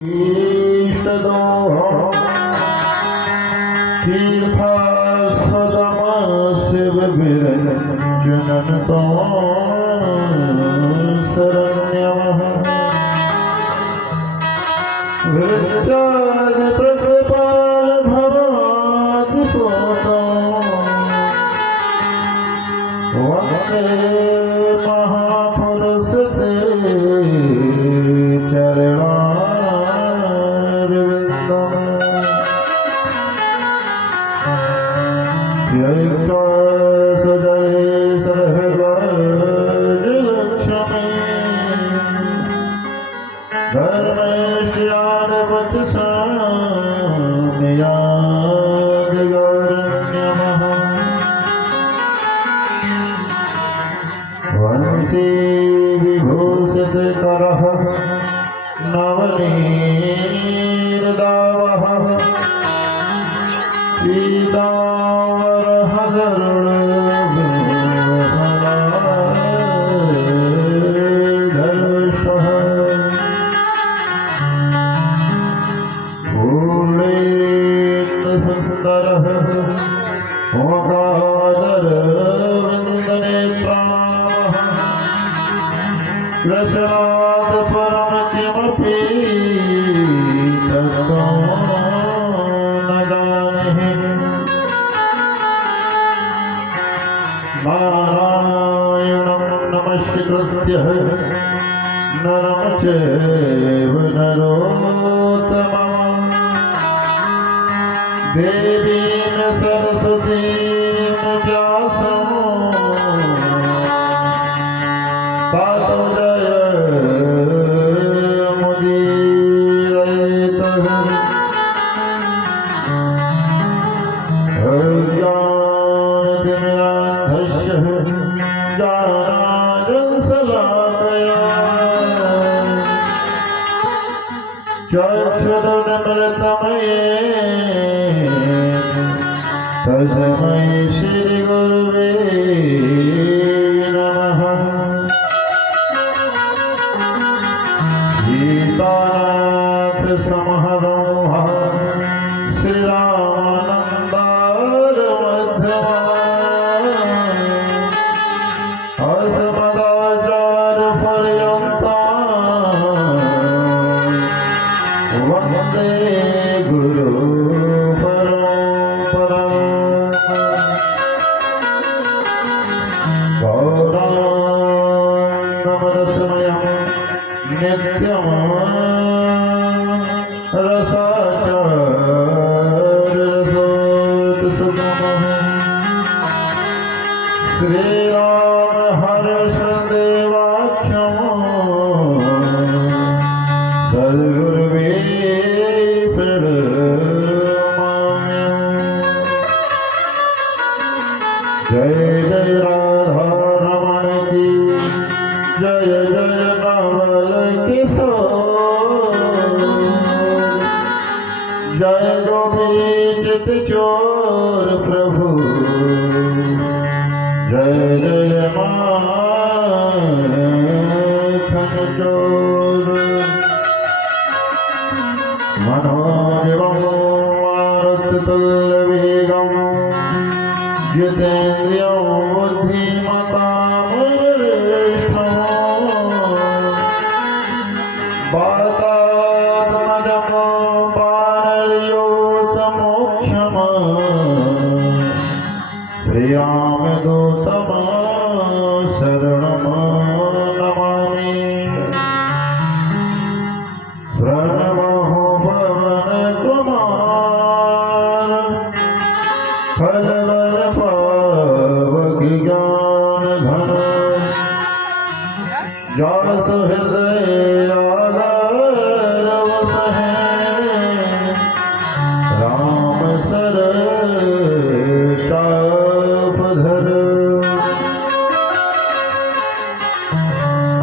इष्टदोह तीर्थास्पदमशिव विरञ्जनन तो शरण्यमः वृत्यादि प्रतिपाल भवादि पोतो वन्दे महापुरुष ते चरणारविन्दम् यैकासजरेतरहृदयलक्ष्मी धर्मेष्यादिवचसाम्यादिगौरण्यमः वंशी विभूषितकरः नवनीरदावः पीताम्बरहगरुडधर्षः पूर्णेन्दुसुन्दरः ओंकारवन्दनेत्राः कृष्णात् परं किमपि ततो न जाने नारायणं नमस्कृत्य नरं चैव नरोत्तमं देवीं सरस्वतीं व्यासं पातो जयमुदीरयेतः अज्ञानतिमिरान्धस्य ज्ञानाञ्जनशलाकया चक्षुरुन्मिलितमये तस्मै श्रीगुरुवे नमः। गीतानाथ समारोहा श्रीरामानन्दार मध्यमा अस्मदाचार्य पर्यन्ता वन्दे गुरु परम्परा गौराङ्गमरसमयं नित्यं रसाचार्यरसोत्सुकमः श्रीराम हर्षदेवाख्यं सद्गुरुवे प्रणमाम्यहम्। जय जय राधा रमण की जय जय नवल किशोर जय गोपीचित चोर प्रभु जय जय माखन चोर मनोजवं मारुततुल्यवेगं जितेन्द्रियं बुद्धिमतां वरिष्ठं वातात्मजं वानरयोतमोक्षं श्रीरामदूतं शरणं नमामि। प्रणमो पवन कुमार खलबल पावक ज्ञान घन जास हृदय आगर वसहे राम सर चाप धर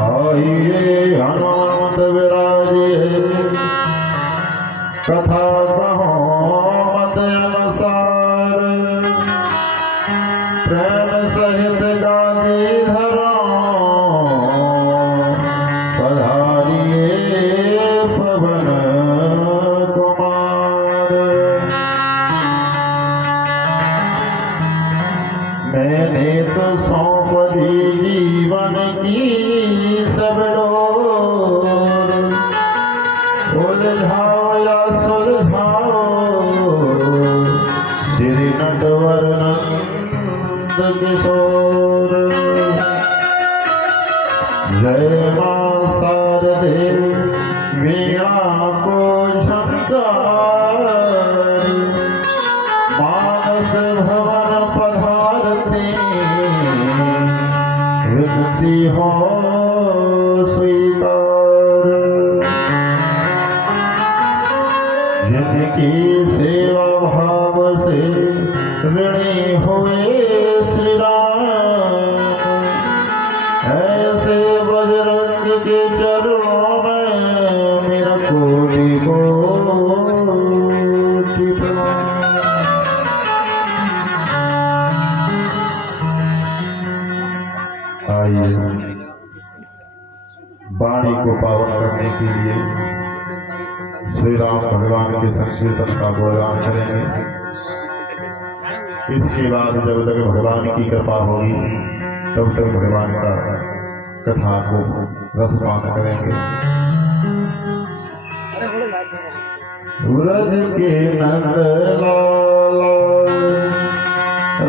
आइए हनुमत विराजिए कथा कहो मत अनुसार प्रेम सहित गादी धरो पधारिए पवन उलझाओ या सुलझाओ श्री नटवर नंद किशोर। जय मां शारदे वीणा को झंकार, मानस भवन पधारती विनती हो स्वीकार। जिनकी सेवा भाव से ऋणी हुए श्री राम, ऐसे बजरंग के चरणों में मेरा कोटि कोटि प्रणाम। आइए वाणी को पावन करने के लिए श्री राम भगवान के संकीर्तन का गुणगान करेंगे। इसके बाद जब तक भगवान की कृपा होगी तब तक भगवान का कथा को रसपान करेंगे। व्रज के नंद लाला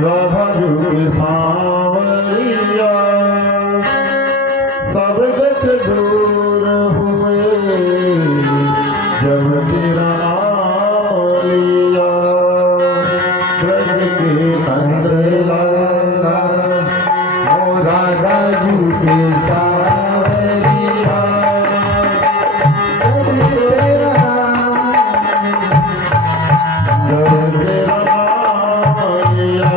राधा जू के सांवरिया, सब जग दूर हुए जब तेरा नाम लिया। व्रज के नंद लाला राधा जू के सांवरिया, जब तेरा नाम लिया।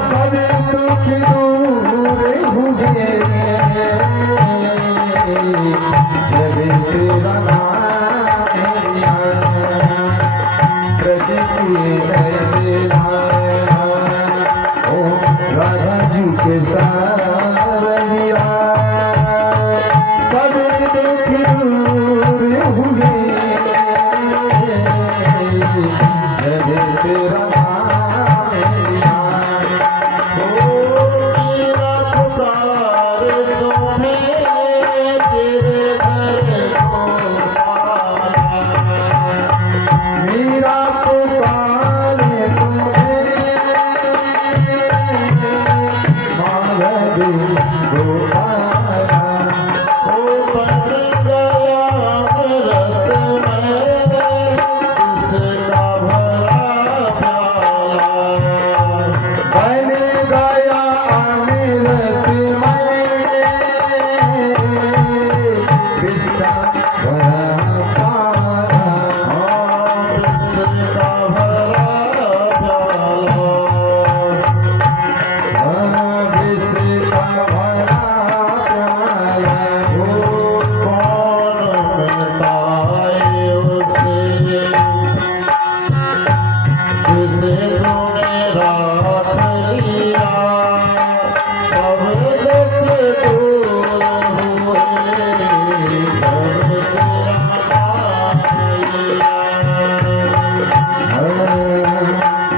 सब दुख दूर हुए जब तेरा नाम लिया। ब्रज की नैना ओ राधा जी के सावरिया, सब दुख दूर हुए जब तेरा नाम लिया। मेरा पुकार तुम्हें तेरे घर को आया। मेरा पुकार तुम्हें माधव गोपाला। ओ बन गया अमृत में जिसका भरा प्याला। बन गया अमृत में कृष्णा भरा पाला। जिसका भरा प्याला। कृष्णा भरा प्याला। कौन मिटाए उसे जिसे तूने राख लिया। सब दुख दूर हुए जब तेरा नाम लिया।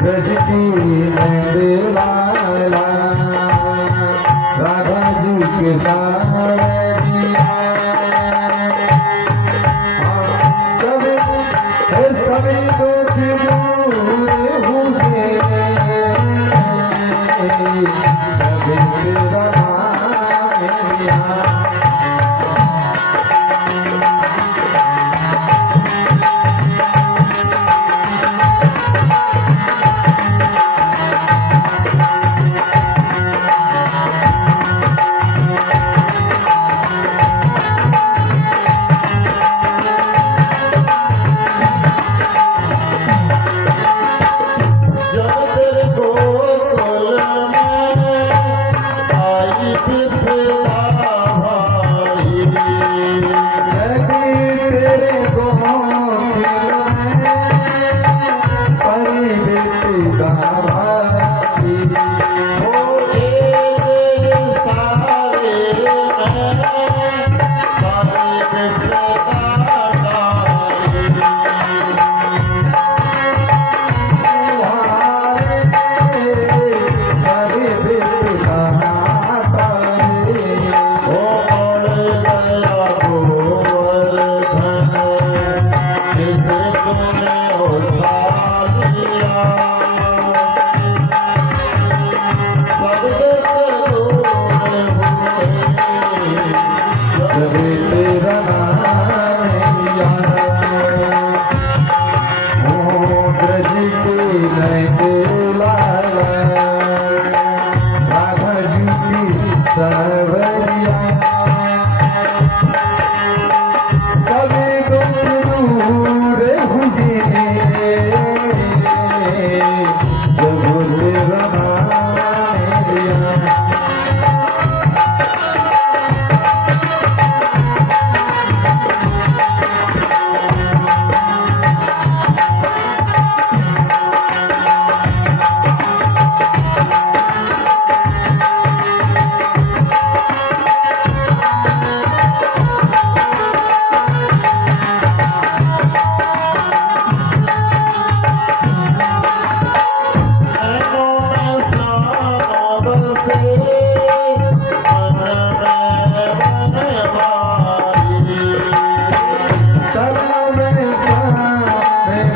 ब्रज की नंदलाला राधा जी के सावरिया, सभी दुख दूर हुए जब तेरा नाम लिया। जब तेरे गोकुल में आई विपदा भारी। जब तेरे गोकुल में परी विपदा भारी। हो ये सारे में सारे विपदा डारी। सभी विपदा भारी। ओ मोड़ गया गोवर्धन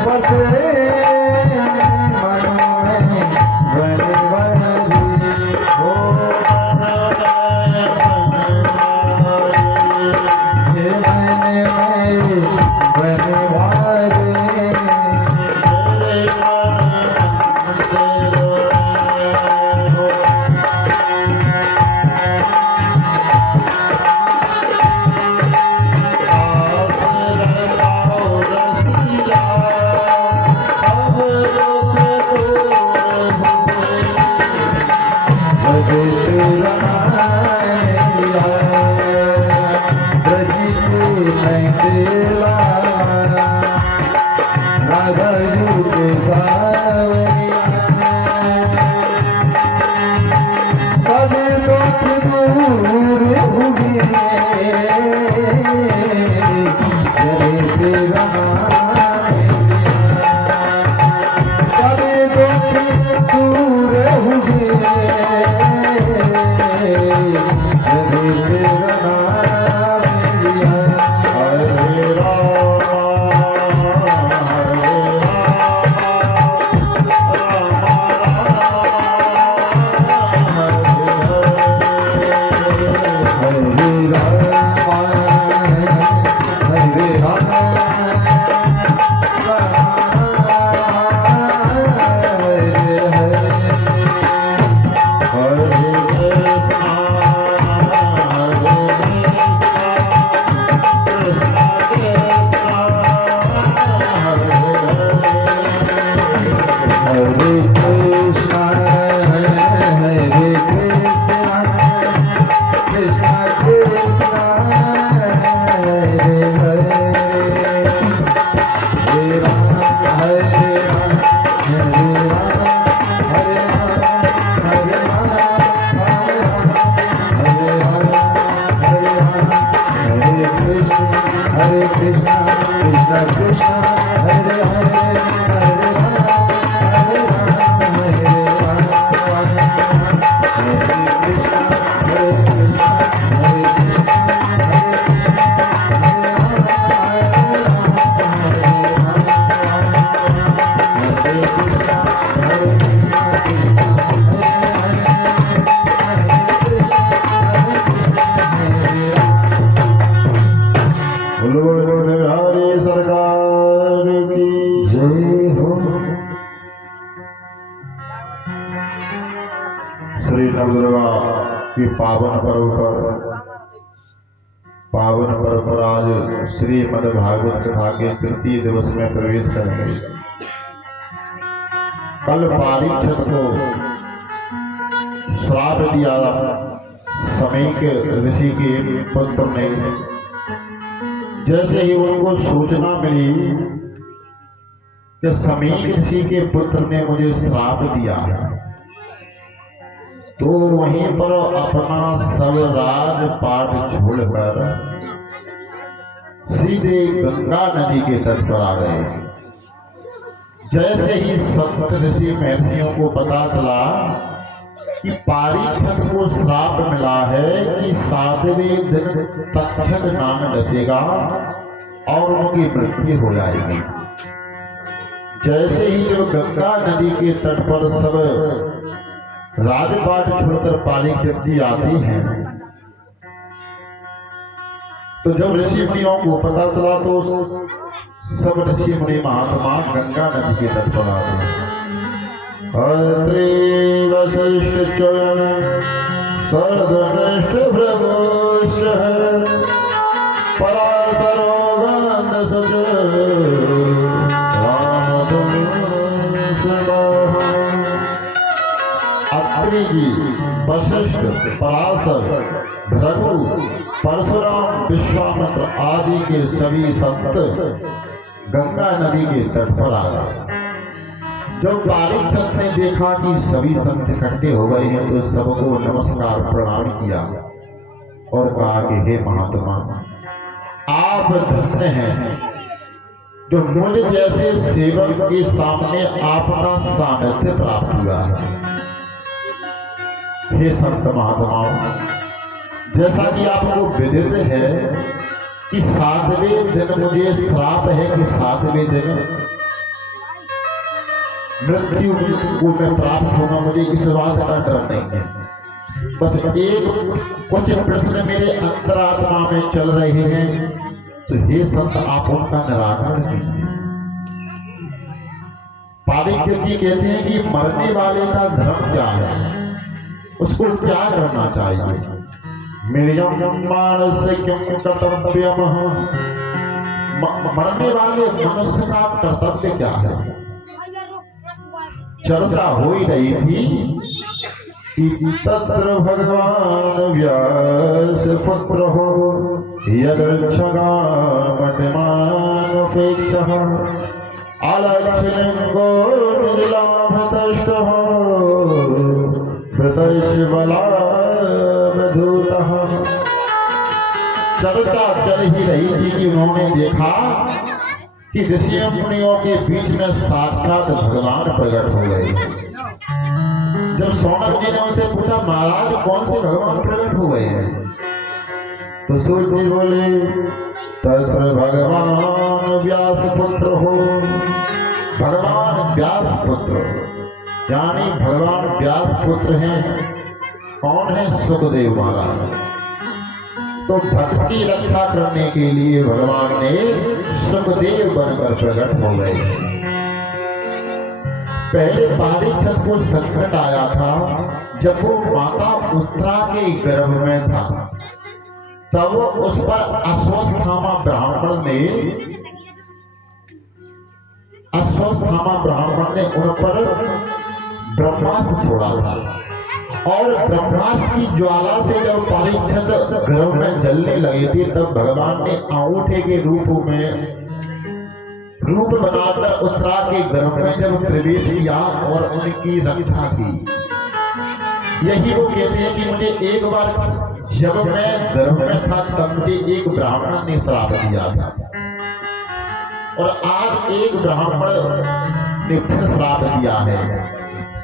बसे मन में बनवारी हो ये मन में बनवारी श्री नवदुर्गा के पावन पर्व पर आज श्रीमद् भागवत कथा के तृतीय दिवस में प्रवेश करेंगे। कल परीक्षित को श्राप दिया समीक ऋषि के पुत्र ने। जैसे ही उनको सूचना मिली कि समीक ऋषि के पुत्र ने मुझे श्राप दिया है, तो वहीं पर अपना सब राजपाट छोड़कर सीधे गंगा नदी के तट पर आ गए। जैसे ही संत ऋषि महर्षियों को पता चला कि परीक्षित को श्राप मिला है कि 7वें दिन तक्षक नाम डसेगा और उनकी मृत्यु हो जाएगी। जैसे ही जो गंगा नदी के तट पर सब राजपाट छोड़कर परीक्षित जी आती हैं, तो जब ऋषि मुनियों को पता चला तो सब ऋषि मुनि महात्मा गंगा नदी के तट पर आते हैं। अत्रि वशिष्ठ चरण सर्वश्रेष्ठ भृगुश्च पराशरो गन्धसच अत्रि जी, वशिष्ठ, पराशर, भृगु, परशुराम, विश्वामित्र आदि के सभी संत गंगा नदी के तट पर आ गए। जब परीक्षित ने देखा कि सभी संत इकट्ठे हो गए हैं तो सबको नमस्कार प्रणाम किया और कहा कि हे महात्मा, आप धन्य हैं जो मुझ जैसे सेवक के सामने आपका सानिध्य प्राप्त हुआ है। हे संत महात्माओं, जैसा कि आपको विदित है कि 7वें दिन मुझे श्राप है कि 7वें दिन मृत्यु को मैं प्राप्त होगा, मुझे इस बात का डर नहीं है। बस एक कुछ प्रश्न मेरे अंतरात्मा में चल रहे हैं, तो हे संत आप उनका निराकरण कीजिए। पारिक जी कहते हैं कि मरने वाले का धर्म क्या है, उसको क्या करना चाहिए। मिलियम मानस क्यों कर्तव्यम, मरने वाले मनुष्य का कर्तव्य क्या है। चर्चा हो ही रही थी कि तत्र भगवान व्यास पुत्र हो यदक्षगामटिमानपेक्षः अलक्षलिंगो निजलाभतष्ट हो वृतस्य बलावधूतः। चर्चा चल ही रही थी कि उन्होंने देखा कि ऋषियों मुनियों के बीच में साक्षात भगवान प्रकट हो गए। जब सौनक जी ने उनसे पूछा महाराज कौन से भगवान प्रकट हो गए हैं, तो सूर्य जी बोले तत्र भगवान व्यास पुत्र हो। भगवान व्यास पुत्र यानी भगवान व्यास पुत्र हैं। कौन है? सुखदेव महाराज। तो भक्त की रक्षा करने के लिए भगवान ने सुखदेव बनकर प्रकट हो गए। पहले पारीक्षत को संकट आया था जब वो माता उत्तरा के गर्भ में था, तब उस पर अश्वत्थामा ब्राह्मण ने उन पर ब्रह्मास्त्र छोड़ा था। और ब्रह्मास्त्र की ज्वाला से जब परीक्षित गर्भ में जलने लगे थे, तब भगवान ने अंगूठे के रूप बनाकर उत्तरा के गर्भ में जब प्रवेश किया और उनकी रक्षा की। यही वो कहते हैं कि मुझे एक बार जब मैं गर्भ में था तब मुझे एक ब्राह्मण ने श्राप दिया था, और आज एक ब्राह्मण ने फिर श्राप दिया है।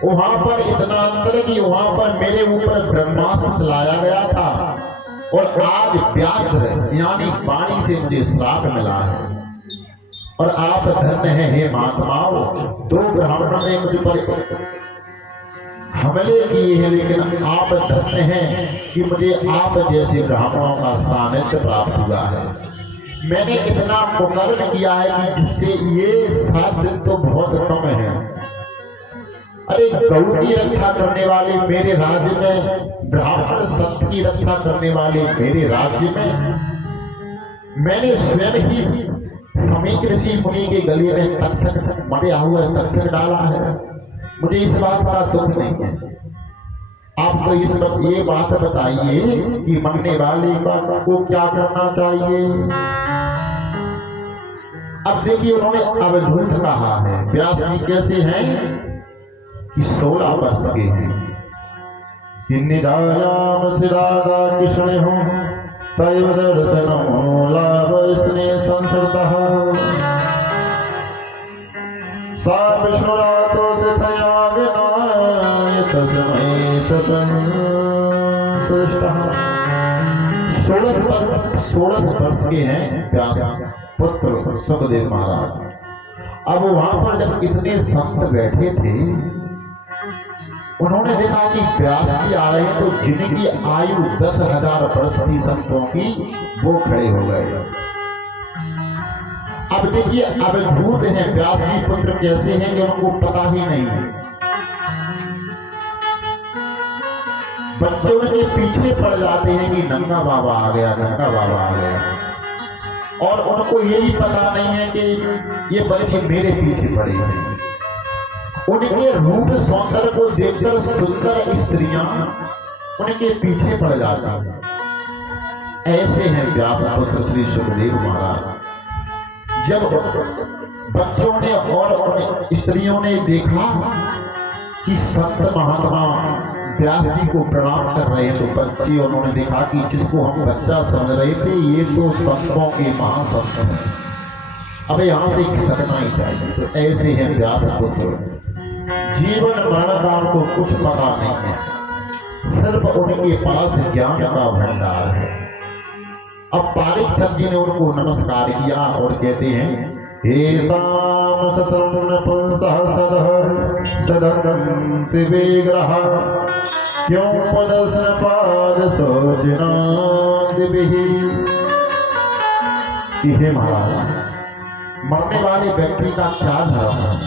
वहां पर इतना अंतर कि वहां पर मेरे ऊपर ब्रह्मास्त्र चलाया गया था, और आज व्याघ्र यानी वाणी से मुझे श्राप मिला है। और आप धन्य हैं हे महात्माओं, दो ब्राह्मणों ने मुझ पर हमले किए हैं, लेकिन आप धन्य हैं कि मुझे आप जैसे ब्राह्मणों का सानिध्य प्राप्त हुआ है। मैंने इतना कुकर्म किया है कि जिससे ये 7 दिन तो बहुत कम है। अरे गौ की रक्षा करने वाले मेरे राज्य में, ब्राह्मण संत की रक्षा करने वाले मेरे राज्य में, मैंने स्वयं ही समीक ऋषि मुनि के गले में तक्षक मरा हुआ तक्षक डाला है। मुझे इस बात का दुख नहीं है। आप तो इस वक्त ये बात बताइए कि मरने वाले को क्या करना चाहिए। अब देखिए उन्होंने अवधूत कहा है। व्यास जी कैसे हैं कि 16 वर्ष के हैं कि निरायाम सिरागा कृष्ण हो तैव दर्शनमो लाभ स्ने संसर्तः सा विष्णुरातो तथयागनाय तस्मै सतं सृष्टः। 16 वर्ष के हैं व्यास पुत्र सुखदेव महाराज। अब वहां पर जब इतने संत बैठे थे, उन्होंने देखा कि व्यास जी आ रहे हैं, तो जिनकी आयु 10,000 वर्ष थी संतों की, वो खड़े हो गए। अब देखिए अवधूत हैं व्यास जी पुत्र कैसे हैं कि उनको पता ही नहीं है। बच्चे उनके पीछे पड़ जाते हैं कि नंगा बाबा आ गया, नंगा बाबा आ गया, और उनको यही पता नहीं है कि ये बच्चे मेरे पीछे पड़े हैं। उनके रूप सौंदर्य को देखकर सुंदर स्त्रियां उनके पीछे पड़ जाती हैं। ऐसे हैं व्यास पुत्र श्री सुखदेव महाराज। जब बच्चों ने और स्त्रियों ने देखा कि संत महात्मा व्यास जी को प्रणाम कर रहे हैं, तो बच्चे उन्होंने देखा कि जिसको हम बच्चा समझ रहे थे ये तो संतों के महासंत हैं, अब यहाँ से खिसकना ही चाहिए। तो ऐसे हैं व्यास पुत्र। जीवन मरण का उनको कुछ पता नहीं है, सिर्फ उनके पास ज्ञान का भंडार है। अब पारीक्षत जी ने उनको नमस्कार किया और कहते हैं येषां ससर्वं पुंसः सदः सदन्ति विग्रह क्यों पदर्शन पाद सोचिनादिभिः। हे महाराज, मरने वाले व्यक्ति का क्या धर्म है?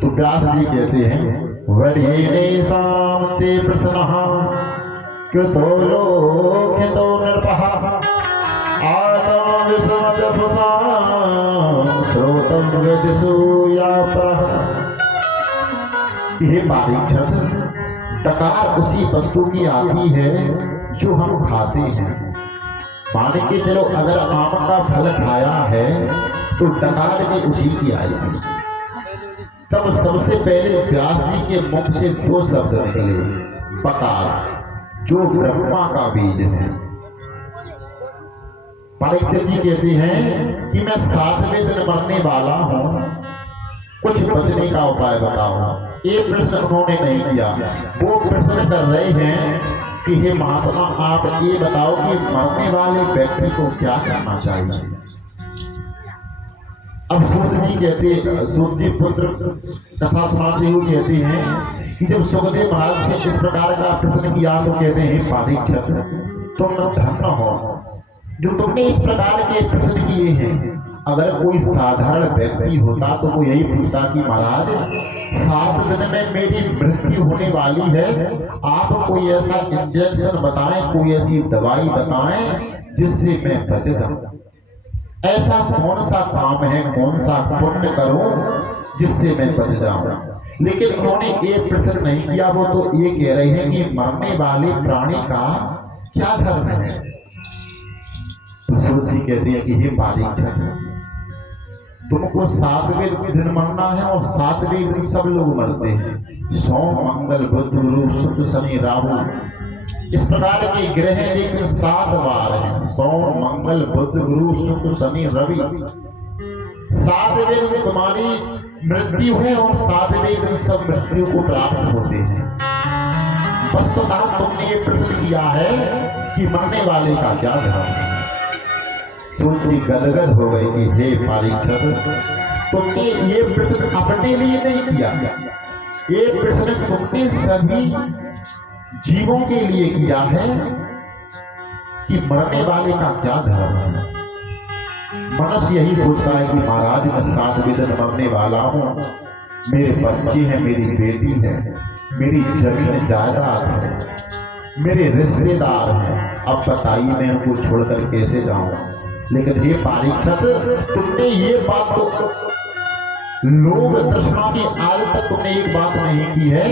तो व्यास जी कहते हैं वरीणेषां ते प्रसन्नः कृतो लोकितो नृपः आदं विस्मजपुषां श्रोतं वृद्धिसूयापरः। ये परीक्षण डकार उसी वस्तु की आती है जो हम खाते हैं। मान के चलो अगर आम का फल खाया है तो डकार भी उसी की आएगी। तब सबसे पहले व्यास जी के मुख से दो शब्द निकले, बकार, जो ब्रह्मा का बीज है। परीक्षित जी कहते हैं कि मैं 7वें दिन मरने वाला हूं, कुछ बचने का उपाय बताओ। ये प्रश्न उन्होंने नहीं किया, वो प्रश्न कर रहे हैं कि हे महात्मा, आप ये बताओ कि मरने वाले व्यक्ति को क्या करना चाहिए। अब सूत जी कहते, सूत जी पुत्र कथा सुनाते हुए कहते हैं कि जब सुखदेव महाराज से इस प्रकार का प्रश्न किया तो कहते हैं परीक्षित, तुम धन्य हो जो तुमने इस प्रकार के प्रश्न किए हैं। अगर कोई साधारण व्यक्ति होता तो वो यही पूछता कि महाराज 7 दिन में मेरी मृत्यु होने वाली है, आप कोई ऐसा इंजेक्शन बताएं, कोई ऐसी दवाई बताएं जिससे मैं बच जाऊं। ऐसा कौन सा काम है, कौन सा पुण्य करूं जिससे मैं बच जाऊं। लेकिन उन्होंने एक प्रश्न नहीं किया, वो तो ये कह रहे हैं कि मरने वाले प्राणी का क्या धर्म है। तो सूत जी कहते हैं कि हे परीक्षित, तुमको 7वें दिन मरना है और 7वें दिन सब लोग मरते हैं। सोम मंगल बुध गुरु शुक्र शनि राहु, इस प्रकार के ग्रह लेकिन 7 बार हैं। सोम मंगल बुध गुरु शुक्र शनि रवि। 7वें दिन तुम्हारी मृत्यु है और 7वें दिन सब मृत्यु को प्राप्त होते हैं। बस तो तुमने ये प्रश्न किया है कि मरने वाले का क्या धर्म है। सूत जी गदगद हो गए कि हे परीक्षित, तुमने ये प्रश्न अपने लिए नहीं किया, ये प्रश्न तुमने सभी जीवों के लिए किया है कि मरने वाले का क्या धर्म है। मनुष्य यही सोचता है कि महाराज मैं 7वें दिन मरने वाला हूं, मेरे बच्चे हैं, मेरी बेटी है, मेरी जमीन जायदाद है, मेरे रिश्तेदार हैं, अब बताइए मैं उनको छोड़कर कैसे जाऊं। लेकिन हे परीक्षित, तुमने ये बात तो लोग तृष्णा की आज तक तुमने एक बात नहीं की है।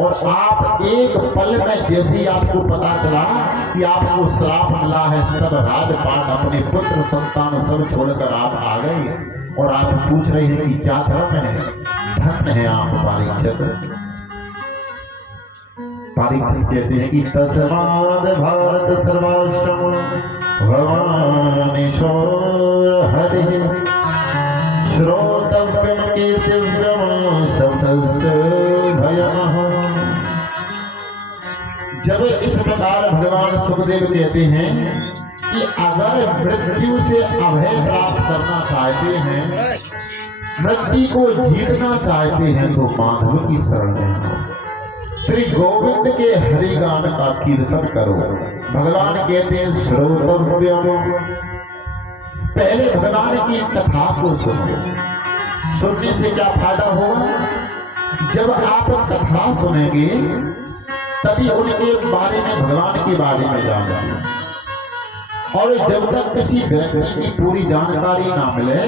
और आप एक पल में जैसे ही आपको पता चला कि आपको श्राप मिला है, सब राजपाट अपने पुत्र संतान सब छोड़कर आप आ गए और आप पूछ रहे हैं कि क्या धर्म है। धन्य है आप परीक्षित। परीक्षित कहते हैं कि तस्माद भारत सर्वाश्रम भगवान ईश्वर हरि श्रोतव्यम कीर्तिव्यम शब्दस्य भयमः। जब इस प्रकार भगवान सुखदेव कहते हैं कि अगर मृत्यु से अभय प्राप्त करना चाहते हैं, मृत्यु को जीतना चाहते हैं तो माधव की शरण में श्री गोविंद के हरिगान का कीर्तन करो। भगवान कहते हैं श्रोतव्यम, पहले भगवान की कथा को सुनो। सुनने से क्या फायदा होगा? जब आप कथा सुनेंगे तभी उनके बारे में, भगवान के बारे में जानेंगे। और जब तक किसी व्यक्ति की पूरी जानकारी ना मिले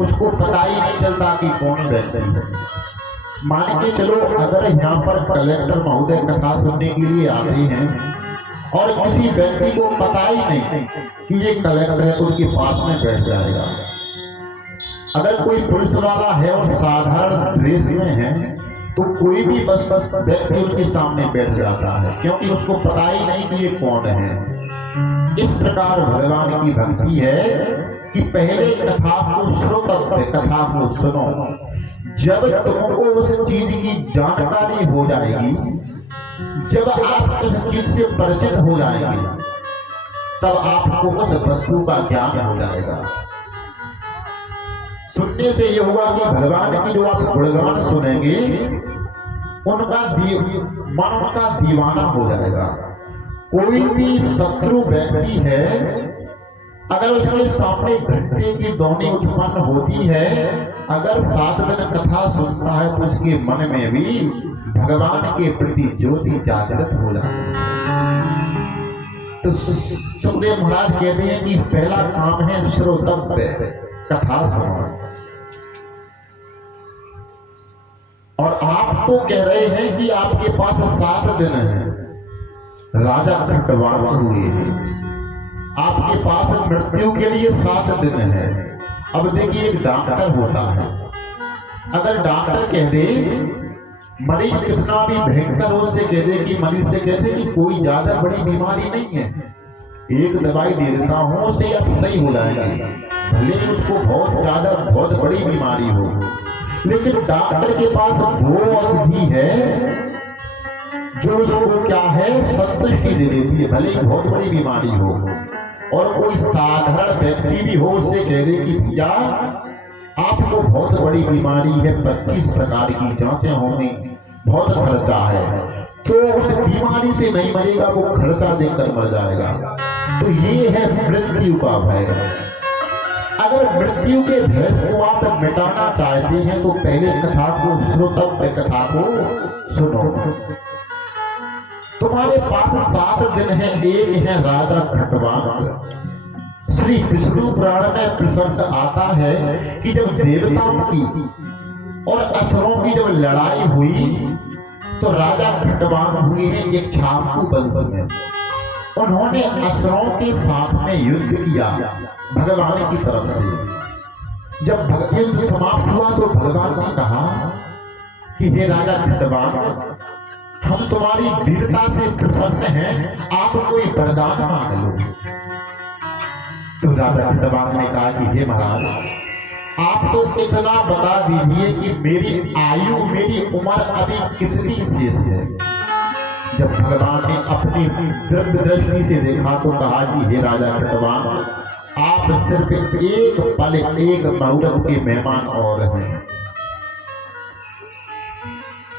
उसको पता ही नहीं चलता कि कौन व्यक्ति है। मान के चलो अगर यहाँ पर कलेक्टर महोदय कथा सुनने के लिए आते हैं और किसी व्यक्ति को पता ही नहीं कि ये कलेक्टर है तो उनके पास में बैठ जाएगा। अगर कोई पुलिस वाला है और साधारण ड्रेस में है तो कोई भी बस व्यक्ति उनके सामने बैठ जाता है, क्योंकि उसको पता ही नहीं कि ये कौन है। इस प्रकार भगवान की भक्ति है कि पहले कथा को श्रोतव्य, कथा को सुनो। जब तुमको उस चीज की जानकारी हो जाएगी, जब आप उस चीज से परिचित हो जाएंगे, तब आपको उस वस्तु का ज्ञान हो जाएगा। सुनने से ये होगा कि भगवान की जो आप गुणगान सुनेंगे उनका मन उनका दीवाना हो जाएगा। कोई भी शत्रु व्यक्ति है, अगर उसके सामने घंटे की ध्वनि उत्पन्न होती है, अगर 7 दिन कथा सुनता है तो उसके मन में भी भगवान के प्रति ज्योति जागृत हो जाती है। तो सुखदेव महाराज कहते हैं कि पहला काम है श्रोतव्य, कथा सुनो। और आप तो कह रहे हैं कि आपके पास 7 दिन है, राजा खटवान हुए हैं, आपके पास मृत्यु के लिए 7 दिन है। अब देखिए एक डॉक्टर होता है, अगर डॉक्टर कह दे मरीज कितना भी भयंकर हो, उससे कह दे कि मरीज से कहते कि कोई ज्यादा बड़ी बीमारी नहीं है, एक दवाई दे देता हूं उससे आप सही हो जाएगा, भले उसको बहुत ज्यादा बहुत बड़ी बीमारी हो। लेकिन डॉक्टर के पास वो औषधि है जो उसको क्या है संतुष्टि दे देती है, भले ही बहुत बड़ी बीमारी हो। और कोई साधारण व्यक्ति भी हो उससे कह दे कि भैया आपको बहुत बड़ी बीमारी है, 25 प्रकार की जांचें होंगी, बहुत खर्चा है, तो उस बीमारी से नहीं मरेगा, वो खर्चा देकर मर जाएगा। तो ये है मृत्यु का भय। अगर मृत्यु के भय को आप मिटाना चाहते हैं तो पहले कथा को श्रोतव्य, कथा को सुनो। तुम्हारे पास 7 दिन है। एक है राजा खटवांग। श्री विष्णु पुराण में प्रसंग आता है कि जब देवताओं की और असुरों की जब लड़ाई हुई तो राजा खटवांग हुए हैं एक छापू वंश में। उन्होंने असुरों के साथ में युद्ध किया भगवान की तरफ से। जब युद्ध समाप्त हुआ तो भगवान ने कहा कि हे राजा खटवांग, हम तुम्हारी वीरता से प्रसन्न हैं, आप कोई वरदान मांग लो। तो राजा खटवांग ने कहा कि हे महाराज, आप तो इतना बता दीजिए कि मेरी आयु, मेरी उम्र अभी कितनी शेष है। जब भगवान ने अपनी दिव्य दृष्टि से देखा तो कहा कि हे राजा खटवांग, आप सिर्फ एक पल, एक मुहूर्त के मेहमान और हैं।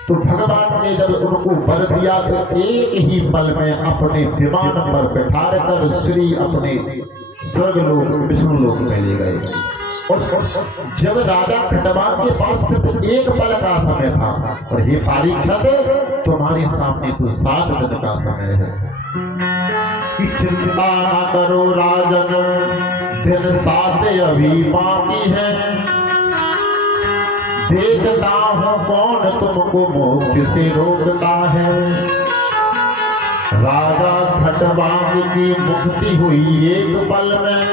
तो भगवान ने जब उनको वर दिया तो एक ही पल में अपने विमान पर बैठाकर श्री अपने स्वर्गलोक विष्णु लोक में ले गए। और जब राजा खटवांग के पास सिर्फ एक पल का समय था, और ये परीक्षित तुम्हारे सामने तो 7 दिन का समय है, कि चिंता ना करो राजन, दिन 7 अभी बाकी है। देखता हूं कौन तुमको मोक्ष से रोकता है। राजा खटवांग की मुक्ति हुई एक पल में,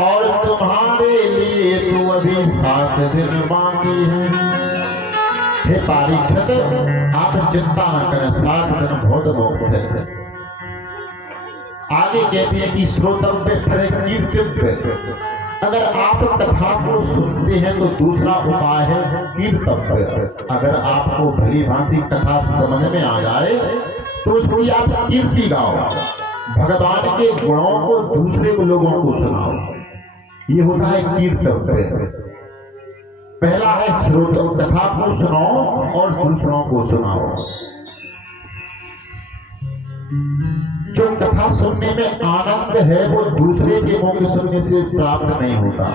और तुम्हारे लिए तो अभी 7 दिन बाकी है। हे परीक्षित, आप चिंता न करें, 7 दिन बहुत बहुत है। आगे कहते हैं कि श्रोतव्य फिर कीर्तव्य। अगर आप कथा को सुनते हैं तो दूसरा उपाय है कीर्तव्य। अगर आपको भली भांति कथा समझ में आ जाए तो उसकी आप कीर्ति गाओ, भगवान के गुणों को दूसरे लोगों को सुनाओ। ये होता है कीर्तव्य। पहला है श्रोतव्य, कथा को सुनाओ और दूसरों को सुनाओ। जो कथा सुनने में आनंद है वो दूसरे के मुंह सुनने से प्राप्त नहीं होता।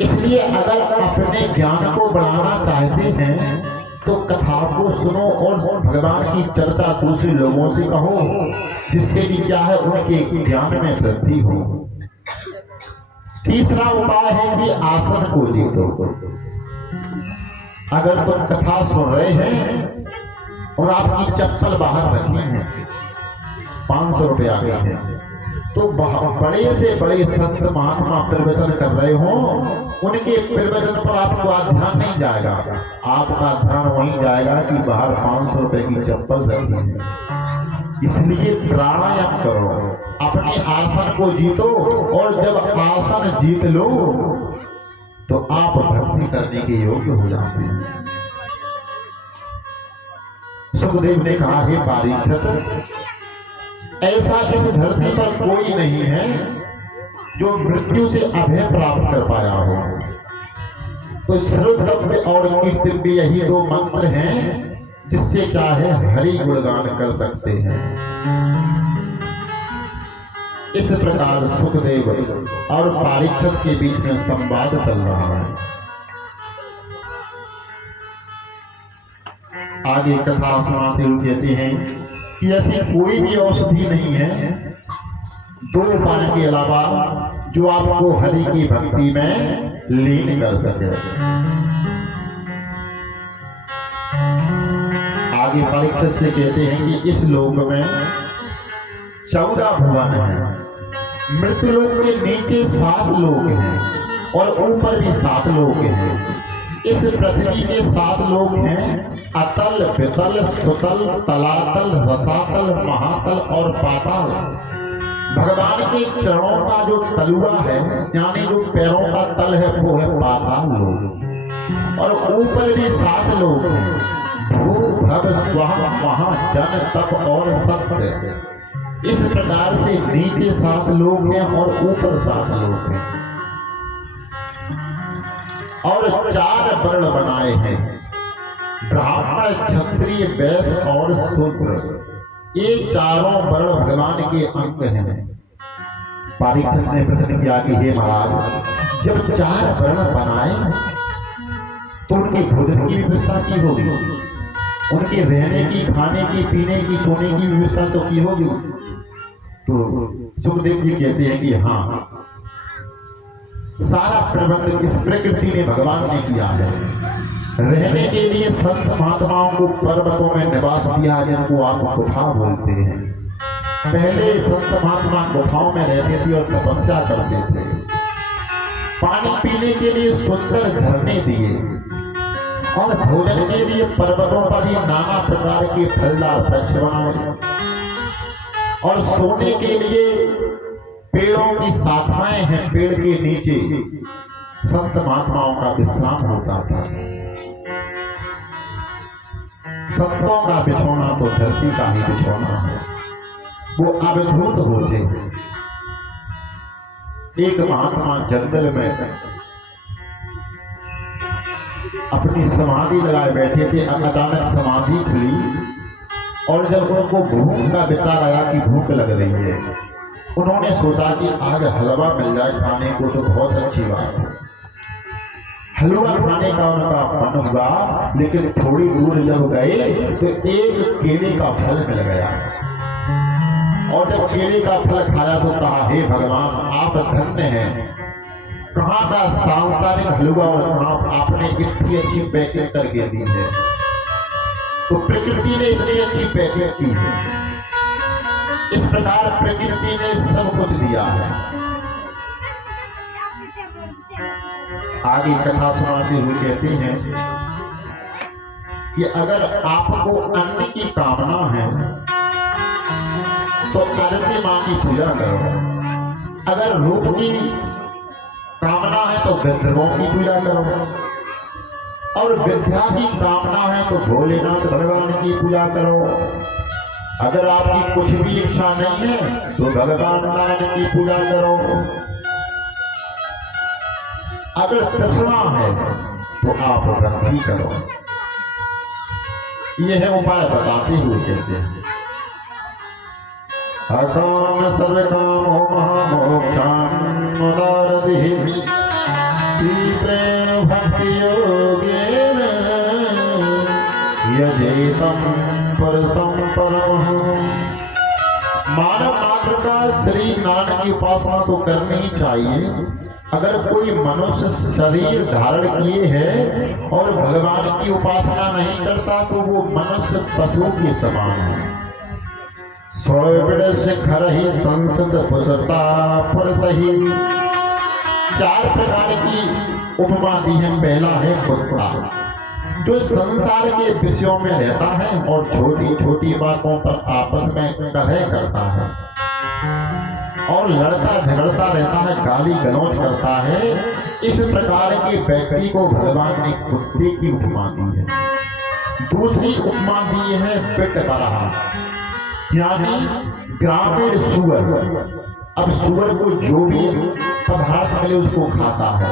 इसलिए अगर अपने ज्ञान को बढ़ाना चाहते हैं तो कथा को सुनो और भगवान की चर्चा दूसरे लोगों से कहो, जिससे भी क्या है उनके ज्ञान में वृद्धि हो। तीसरा उपाय है कि आसन को जीतो। अगर तुम कथा सुन रहे हैं और आपकी चप्पल बाहर रखी है, 500 रुपया आ गया है, तो बड़े से बड़े संत महात्मा प्रवचन कर रहे हो, उनके प्रवचन पर आपका ध्यान नहीं जाएगा। आपका ध्यान वहीं जाएगा कि बाहर 500 रुपए की चप्पल रखी है। इसलिए प्राणायाम करो, अपने आसन को जीतो, और जब आसन जीत लो तो आप भक्ति करने के योग्य हो जाते हैं। सुखदेव ने कहा, हे परीक्षित, ऐसा इस धरती पर कोई नहीं है जो मृत्यु से अभय प्राप्त कर पाया हो। तो श्रुतव्य और कीर्तव्य यही दो मंत्र हैं जिससे क्या है हरि गुणगान कर सकते हैं। इस प्रकार सुखदेव और परीक्षित के बीच में संवाद चल रहा है। आगे कथा सुनाते हुए कहते हैं कि ऐसी कोई भी औषधि नहीं है दो उपाय के अलावा जो आपको हरि की भक्ति में लीन कर सके। आगे परीक्षित से कहते हैं कि इस लोक में 14 भुवन हैं, मृत्यु लोक के नीचे 7 लोक हैं और ऊपर भी 7 लोक हैं। इस पृथ्वी के 7 लोक हैं अतल, वितल, सुतल, तलातल, रसातल, महातल और पाताल। भगवान के चरणों का जो तलुआ है यानी जो पैरों का तल है वो है पाताल लोक। और ऊपर भी 7 लोक हैं भू, भव, स्वः, महा, जन, तप और सत्य। इस प्रकार से नीचे 7 लोग हैं और ऊपर 7 लोग हैं और 4 वर्ण बनाए हैं ब्राह्मण, क्षत्रिय, वैश्य और शूद्र। ये चारों वर्ण भगवान के अंग हैं। परीक्षित ने प्रश्न किया कि हे महाराज जब 4 वर्ण बनाए तो उनकी भोजन की व्यवस्था की होगी, उनके रहने की, खाने की, पीने की, सोने की व्यवस्था तो की होगी। तो सुखदेव जी कहते हैं कि हाँ, सारा प्रबंध इस प्रकृति ने भगवान ने किया है। रहने के लिए संत महात्माओं को पर्वतों में निवास दिया जिनको आप गुफा बोलते हैं। पहले संत महात्मा गुफाओं में रहते थे और तपस्या करते थे। पानी पीने के लिए सुंदर झरने दिए और भोजन के लिए पर्वतों पर ही नाना प्रकार के फलदार वृक्ष बनाए और सोने के लिए पेड़ों की शाखाएं हैं। पेड़ के नीचे संत महात्माओं का विश्राम होता था। संतों का बिछौना तो धरती का ही बिछौना है, वो अवधूत होते हैं। एक महात्मा जंगल में अपनी समाधि लगाए बैठे थे। अचानक समाधि खुली और जब उनको भूख का विचार आया कि भूख लग रही है, उन्होंने सोचा कि आज हलवा मिल जाए खाने को तो बहुत अच्छी बात है। हलवा खाने का उनका मन हुआ, लेकिन थोड़ी दूर जब गए तो एक केले का फल मिल गया और जब केले का फल खाया तो कहा हे भगवान आप धन्य हैं, कहाँ का सांसारिक हलवा और कहाँ आपने इतनी अच्छी पैकेट करके दी है। तो प्रकृति ने इतनी अच्छी पैकेट की है। इस प्रकार प्रकृति ने सब कुछ दिया है। आगे कथा सुनाते हुए कहते हैं कि अगर आपको अन्न की कामना है तो आदित्य मां की पूजा करो। अगर रूप की कामना है तो गंधर्वों की पूजा करो और विद्या की कामना है तो भोलेनाथ भगवान की पूजा करो। अगर आपकी कुछ भी इच्छा नहीं है तो भगवान नारायण की पूजा करो। अगर तृष्णा है तो आप भक्ति करो। यह उपाय बताते हुए कहते हैं अकाम सर्व कामो महामोक्षान् उदारतिः तीव्रेण भक्ति योगेन यजेतं परसं परमः। मानव मात्र का श्री नारायण की उपासना तो करनी ही चाहिए। अगर कोई मनुष्य शरीर धारण किए है और भगवान की उपासना नहीं करता तो वो मनुष्य पशु के समान है। सोबिड़ शिखर ही संसद पुसता पर सही। 4 प्रकार की उपमा दी है। पहला है कुत्ता जो संसार के विषयों में रहता है और छोटी छोटी बातों पर आपस में कलह करता है और लड़ता झगड़ता रहता है, गाली गलौज करता है। इस प्रकार के व्यक्ति को भगवान ने कुत्ते की उपमा दी है। दूसरी उपमा दी है पिट बरहा। यानी ग्रामीण सुअर। अब सुअर को जो भी पदार्थ मिले उसको खाता है।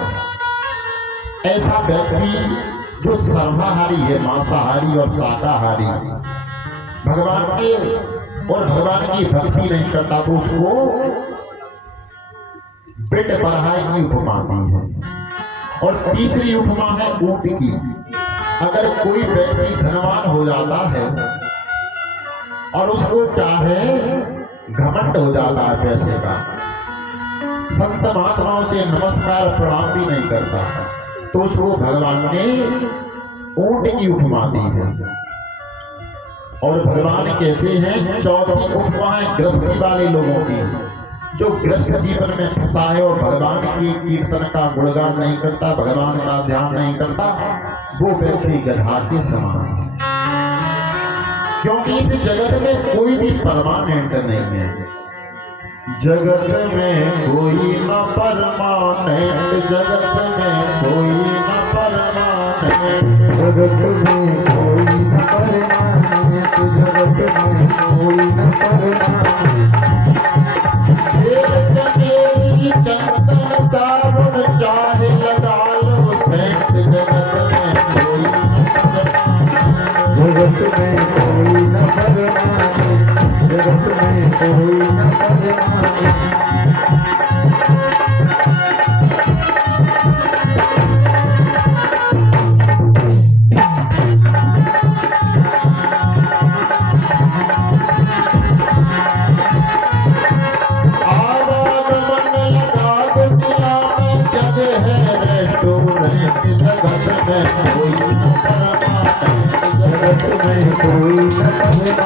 ऐसा व्यक्ति जो सर्वाहारी है, मांसाहारी और शाकाहारी, भगवान के और भगवान की भक्ति नहीं करता, तो उसको बिट बरहाई की उपमा दी है। और तीसरी उपमा है ऊंट की। अगर कोई व्यक्ति धनवान हो जाता है और उसको चाहे घमंड हो जाता है पैसे का, संत महात्माओं से नमस्कार प्रणाम भी नहीं करता, तो उसको भगवान ने ऊंट की उपमा दी है। और भगवान कहते हैं चौथी उपमा है गृहस्थी वाले लोगों की, जो गृहस्थ जीवन में फंसा है और भगवान की कीर्तन का गुणगान नहीं करता, भगवान का ध्यान नहीं करता, वो व्यक्ति गधा के समान है। क्योंकि इस जगत में कोई भी परमानेंट नहीं है। जगत में कोई न परमानेंट, जगत में कोई न परमानेंट, जगत में कोई न परमानेंट, जगत में कोई न परमानेंट। चमेली चंदन साबुन चाहे लगा लो सेंट, जगत में कोई न परमानेंट, जगत में कोई न परमानेंट। जगत में कोई न परमानेंट।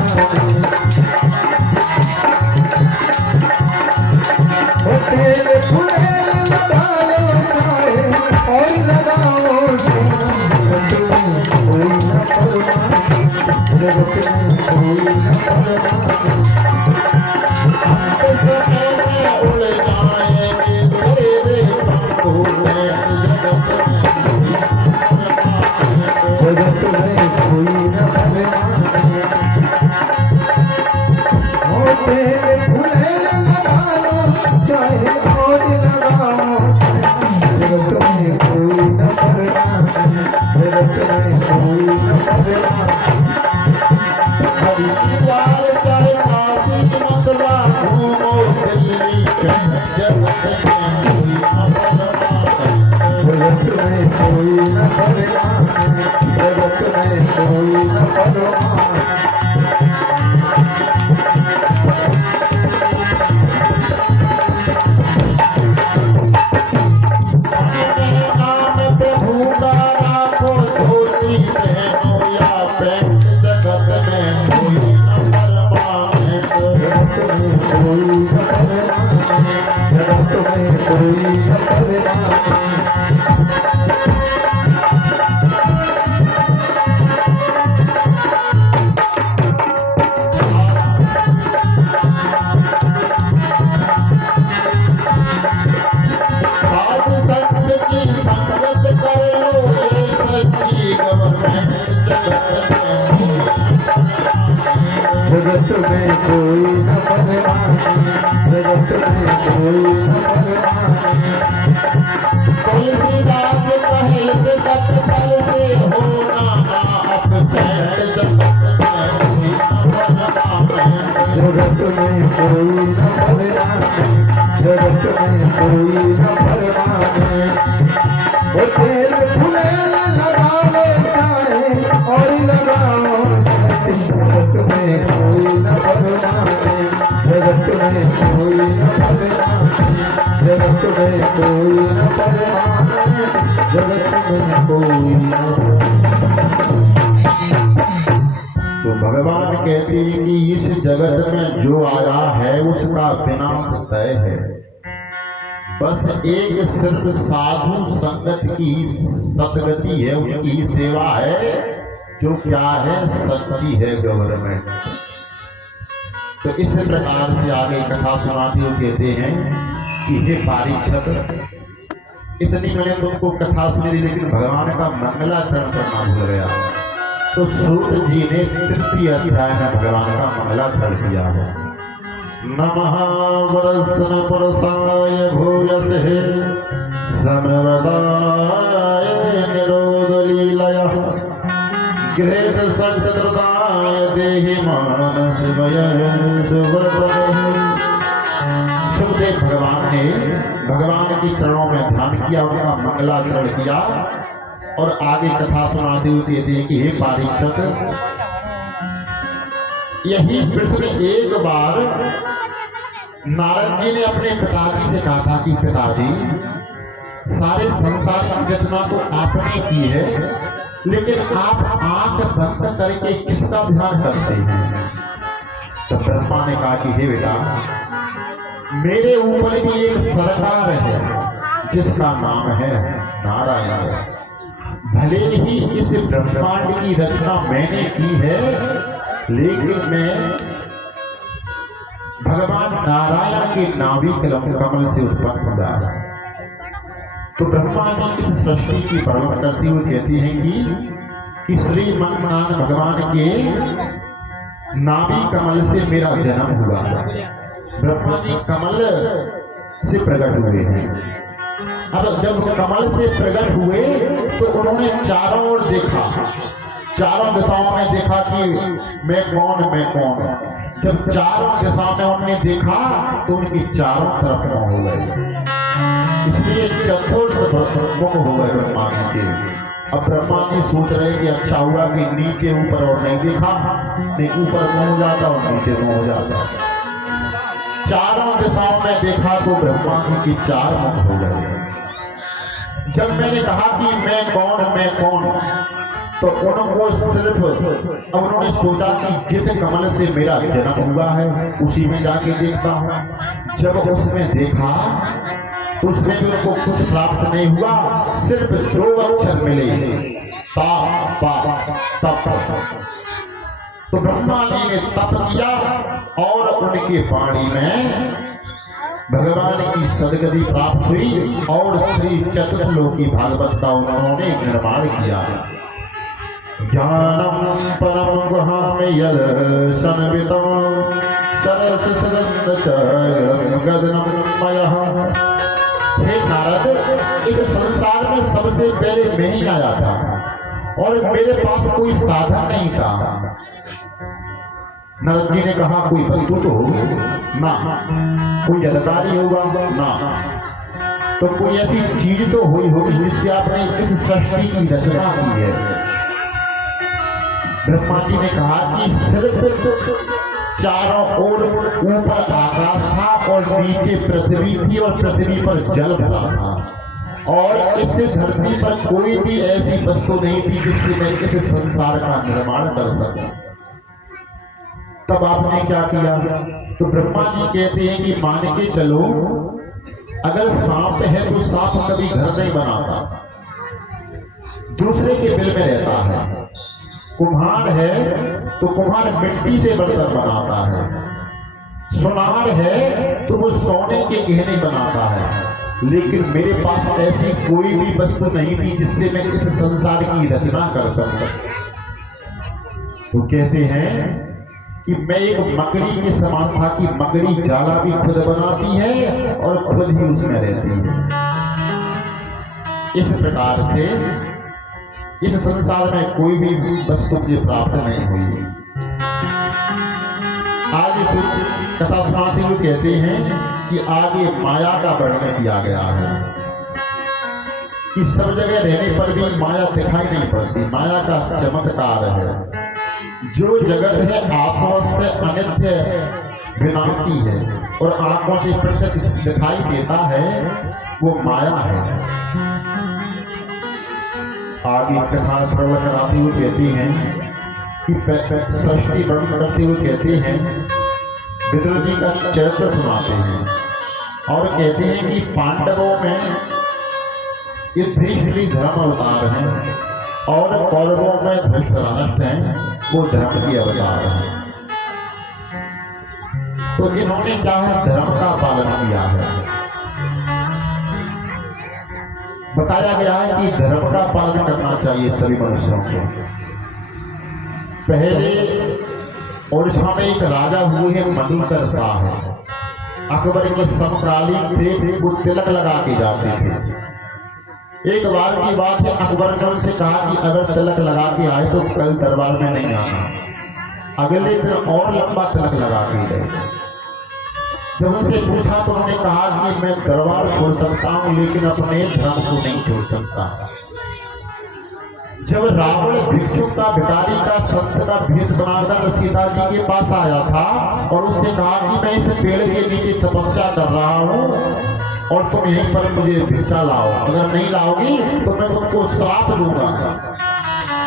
तेरे फुलेल लगा लो चाहे और लगाओ जगत में कोई न परमानेंट, जगत में कोई न परमानेंट। उड़ जाएंगे तेरे पंखों में, जगत में कोई न परमानेंट। हो तेरे फुलेल लगा लो चाहे और लगाओ, जगत में कोई न परमानेंट, जगत में कोई न परमानेंट। हरिद्वार चाहे काशी मथुरा घूमो दिल्ली के, जगत में कोई न परमानेंट, जगत में कोई न परमानेंट, जगत में कोई न परमानेंट। नाम प्रभु का राखो धोती पहनो या पैंट, जगत में कोई न परमानेंट, जगत में कोई न परमानेंट, जगत में कोई न परमानेंट। साधु संत की संगत कर लो, ये सच्ची गवर्नमेंट, जगत में कोई न परमानेंट। जगत में कोई न परमानेंट, जगत में कोई न परमानेंट। तुलसीदास कहे से कपितल से होना ना अपसेंट, जगत में कोई न परमानेंट। जगत में कोई न परमानेंट, जगत में कोई न परमानेंट। वो तेल फुलेल लगाओ चाहे और लगाओ, जगत में कोई न परमानेंट, जगत में कोई न परमानेंट, जगत में कोई न परमानेंट, जगत में कोई न। तो भगवान कहते हैं कि इस जगत में जो आया है उसका विनाश तय है। बस एक सिर्फ साधु संगत की सदगति है, उनकी सेवा है, जो क्या है सच्ची है गवर्नमेंट। तो इस प्रकार से आगे कथा सुनाते हुए कहते हैं कि हे परीक्षक, इतनी मैंने तुमको कथा सुनी, लेकिन भगवान का मंगलाचरण करना भूल गया। तो सूत जी ने तृतीय अध्याय में भगवान का मंगलाचरण किया है। नमः वरसन पुरसाय भूयसे समवदाय निरोध लीलया गृहीत सक्त कृताय देहि मानसमय सुवर्तने। सुखदेव भगवान ने भगवान के चरणों में ध्यान किया, उनका मंगलाचरण किया और आगे कथा सुनाते हुए कहते हैं कि हे परीक्षित, यही प्रश्न एक बार नारद जी ने अपने पिताजी से कहा था कि पिताजी, सारे संसार की रचना तो आपने की है, लेकिन आप आंख बंद करके किसका ध्यान करते हैं? तो ब्रह्मा ने कहा कि हे बेटा, मेरे ऊपर भी एक सरकार है जिसका नाम है नारायण। भले ही इस ब्रह्मांड की रचना मैंने की है, लेकिन मैं भगवान नारायण के नाभि कमल से उत्पन्न हुआ। तो ब्रह्मा जी इस सृष्टि की वर्णन करते हुए कहते हैं कि श्रीमन्नारायण भगवान के नाभि कमल से मेरा जन्म हुआ। ब्रह्मा जी कमल से प्रकट हुए हैं। अब जब कमल से प्रकट हुए तो उन्होंने चारों ओर देखा, चारों दिशाओं में देखा कि मैं कौन। जब चारों दिशा में उन्होंने देखा तो उनकी चारों तरफ मुंह हो गए, इसलिए चतुर्थ मुख हो गए ब्रह्मा जी के। अब ब्रह्मा जी सोच रहे कि अच्छा हुआ कि नीचे ऊपर और नहीं देखा, नहीं ऊपर मुंह हो जाता और नीचे मुंह हो जाता। चारों दिशाओं में देखा तो ब्रह्मा जी की चार मुख हो गए। जब मैंने कहा कि मैं कौन, तो उनको सिर्फ अब उन्होंने सोचा कि जिस कमल से मेरा जन्म हुआ है उसी में जाके देखता हूँ। जब उसमें देखा तो उसमें भी उनको कुछ प्राप्त नहीं हुआ, सिर्फ 2 अक्षर मिले, ता पा तप। तो ब्रह्मा जी ने तप किया और उनके वाणी में भगवान की सदगति प्राप्त हुई और श्री चतुर्लोकी भागवत का उन्होंने निर्माण किया। ज्ञानम परम गुहामि यद सन्वितं सरस सदन्त गगनम मयः। हे नारद, इस संसार में सबसे पहले मैं ही आया था और मेरे पास कोई साधन नहीं था। नारद जी ने कहा कोई वस्तु तो होगी ना, कोई अधिकारी होगा ना, तो कोई ऐसी चीज तो हुई होगी जिससे आपने इस सृष्टि की रचना की है। ब्रह्मा जी ने कहा कि सिर्फ चारों ओर ऊपर आकाश था और नीचे पृथ्वी थी और पृथ्वी पर जल भरा था और इस धरती पर कोई भी ऐसी वस्तु नहीं थी जिससे मैं इस संसार का निर्माण कर सकूं। तब आपने क्या किया? तो ब्रह्मा जी कहते हैं कि मान के चलो, अगर सांप है तो सांप कभी घर नहीं बनाता, दूसरे के बिल में रहता है। कुम्हार है तो कुम्हार मिट्टी से बर्तन बनाता है। सुनार है तो वो सोने के गहने बनाता है। लेकिन मेरे पास ऐसी कोई भी वस्तु नहीं थी जिससे मैं इस संसार की रचना कर सकता। तो कहते हैं कि मैं एक मकड़ी के समान था कि मकड़ी जाला भी खुद बनाती है और खुद ही उसमें रहती है। इस प्रकार से इस संसार में कोई भी वस्तु मुझे प्राप्त नहीं हुई। आगे कथा सुनाते हुए कहते हैं कि आगे माया का वर्णन किया गया है कि सब जगह रहने पर भी माया दिखाई नहीं पड़ती। माया का चमत्कार है। जो जगत है आश्वस्त, अनित्य, विनाशी है और आंखों से प्रत्यक्ष दिखाई देता है, वो माया है। आगे कथा श्रवण कराते हुए कहती हैं कि सृष्टि वर्णन करते हुए कहते हैं, विदुर जी का चरित्र सुनाते हैं और कहते हैं कि पांडवों में युधिष्ठिर धर्म अवतार हैं और कौरवों में धृतराष्ट्र हैं, वो धर्म के अवतार हैं। तो इन्होंने क्या है, धर्म का पालन किया है। बताया गया है कि धर्म का पालन करना चाहिए सभी मनुष्यों को। पहले ओडिशा में एक राजा हुए हैं मधुकर शाह, अकबर के समकालीन थे, वो तिलक लगा के जाते थे। एक बार की बात है, अकबर ने उनसे कहा कि अगर तिलक लगा के आए तो कल दरबार में नहीं आना, अगले दिन और लंबा तिलक लगा के गए। जब उनसे पूछा तो उन्होंने कहा कि मैं दरबार छोड़ सकता हूँ लेकिन अपने धर्म को नहीं छोड़ सकता। जब रावण भिक्षुक का, भिखारी का, संत का भेष बनाकर सीता जी के पास आया था और उससे कहा कि मैं इस पेड़ के नीचे तपस्या कर रहा हूँ और तुम यहीं पर मुझे भिक्षा लाओ, अगर नहीं लाओगी तो मैं तुमको श्राप दूंगा।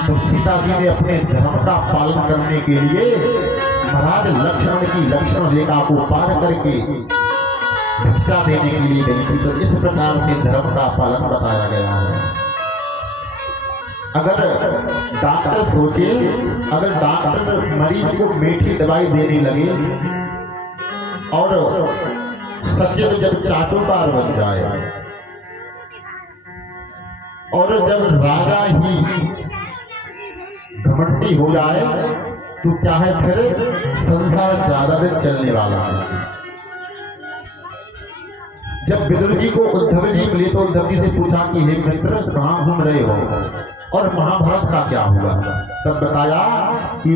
तो सीता जी ने अपने धर्म का पालन करने के लिए महाराज लक्ष्मण की लक्ष्मण रेखा को पार करके भिक्षा देने के लिए गई थी। तो इस प्रकार से धर्म का पालन बताया गया है। अगर डॉक्टर सोचे, अगर डॉक्टर मरीज को मीठी दवाई देने लगे और सचिव जब चाटुकार बन जाए और जब राजा ही घमंडी हो जाए तो क्या है, फिर संसार ज्यादा दिन चलने वाला है। जब विदुर जी को उद्धव जी मिले तो उद्धव जी से पूछा कि हे मित्र कहाँ घूम रहे हो और महाभारत का क्या हुआ। तब बताया कि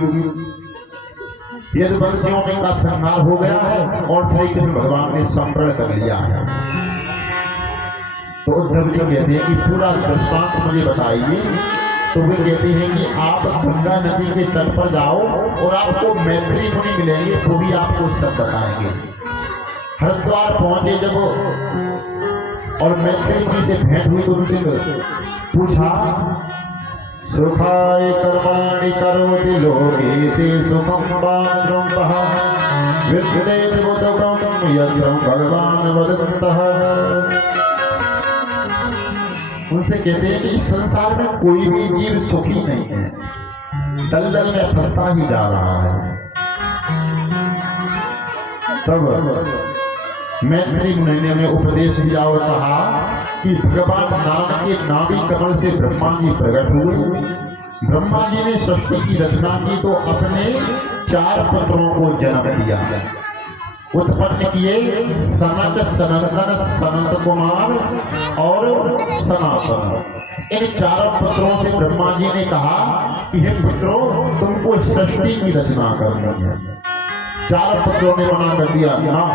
यदुवंशियों का संहार हो गया है और श्री कृष्ण भगवान ने संप्रण कर लिया है। तो उद्धव जी कहते हैं कि पूरा दृष्टांत मुझे बताइए। तो वे कहते हैं कि आप गंगा नदी के तट पर जाओ और आपको मैत्री मुनि मिलेंगे, वो भी आपको सब बताएंगे। हरिद्वार पहुंचे जब और मैत्री मुनि से भेंट हुई तो उनसे पूछा, सुखाय कर्माणि करोति लोके ते सुखं बान्द्रंपः विद्यते बुद्धकं यत्र भगवान वदन्तः। उनसे कहते हैं कि इस संसार में कोई भी जीव सुखी नहीं है, दलदल में फंसता ही जा रहा है। तब मैत्री मुनि ने उपदेश दिया और कहा कि भगवान नारायण के नाभि कमल से ब्रह्मा जी प्रकट हुए। ब्रह्मा जी ने सृष्टि की रचना की तो अपने 4 पुत्रों को जन्म दिया, उत्पन्न किए सनक, सनंदन, सनंद कुमार और सनातन। इन 4 पुत्रों से ब्रह्मा जी ने कहा कि हे पुत्रों तुमको सृष्टि की रचना करनी है। 4 पुत्रों ने मना कर दिया, ना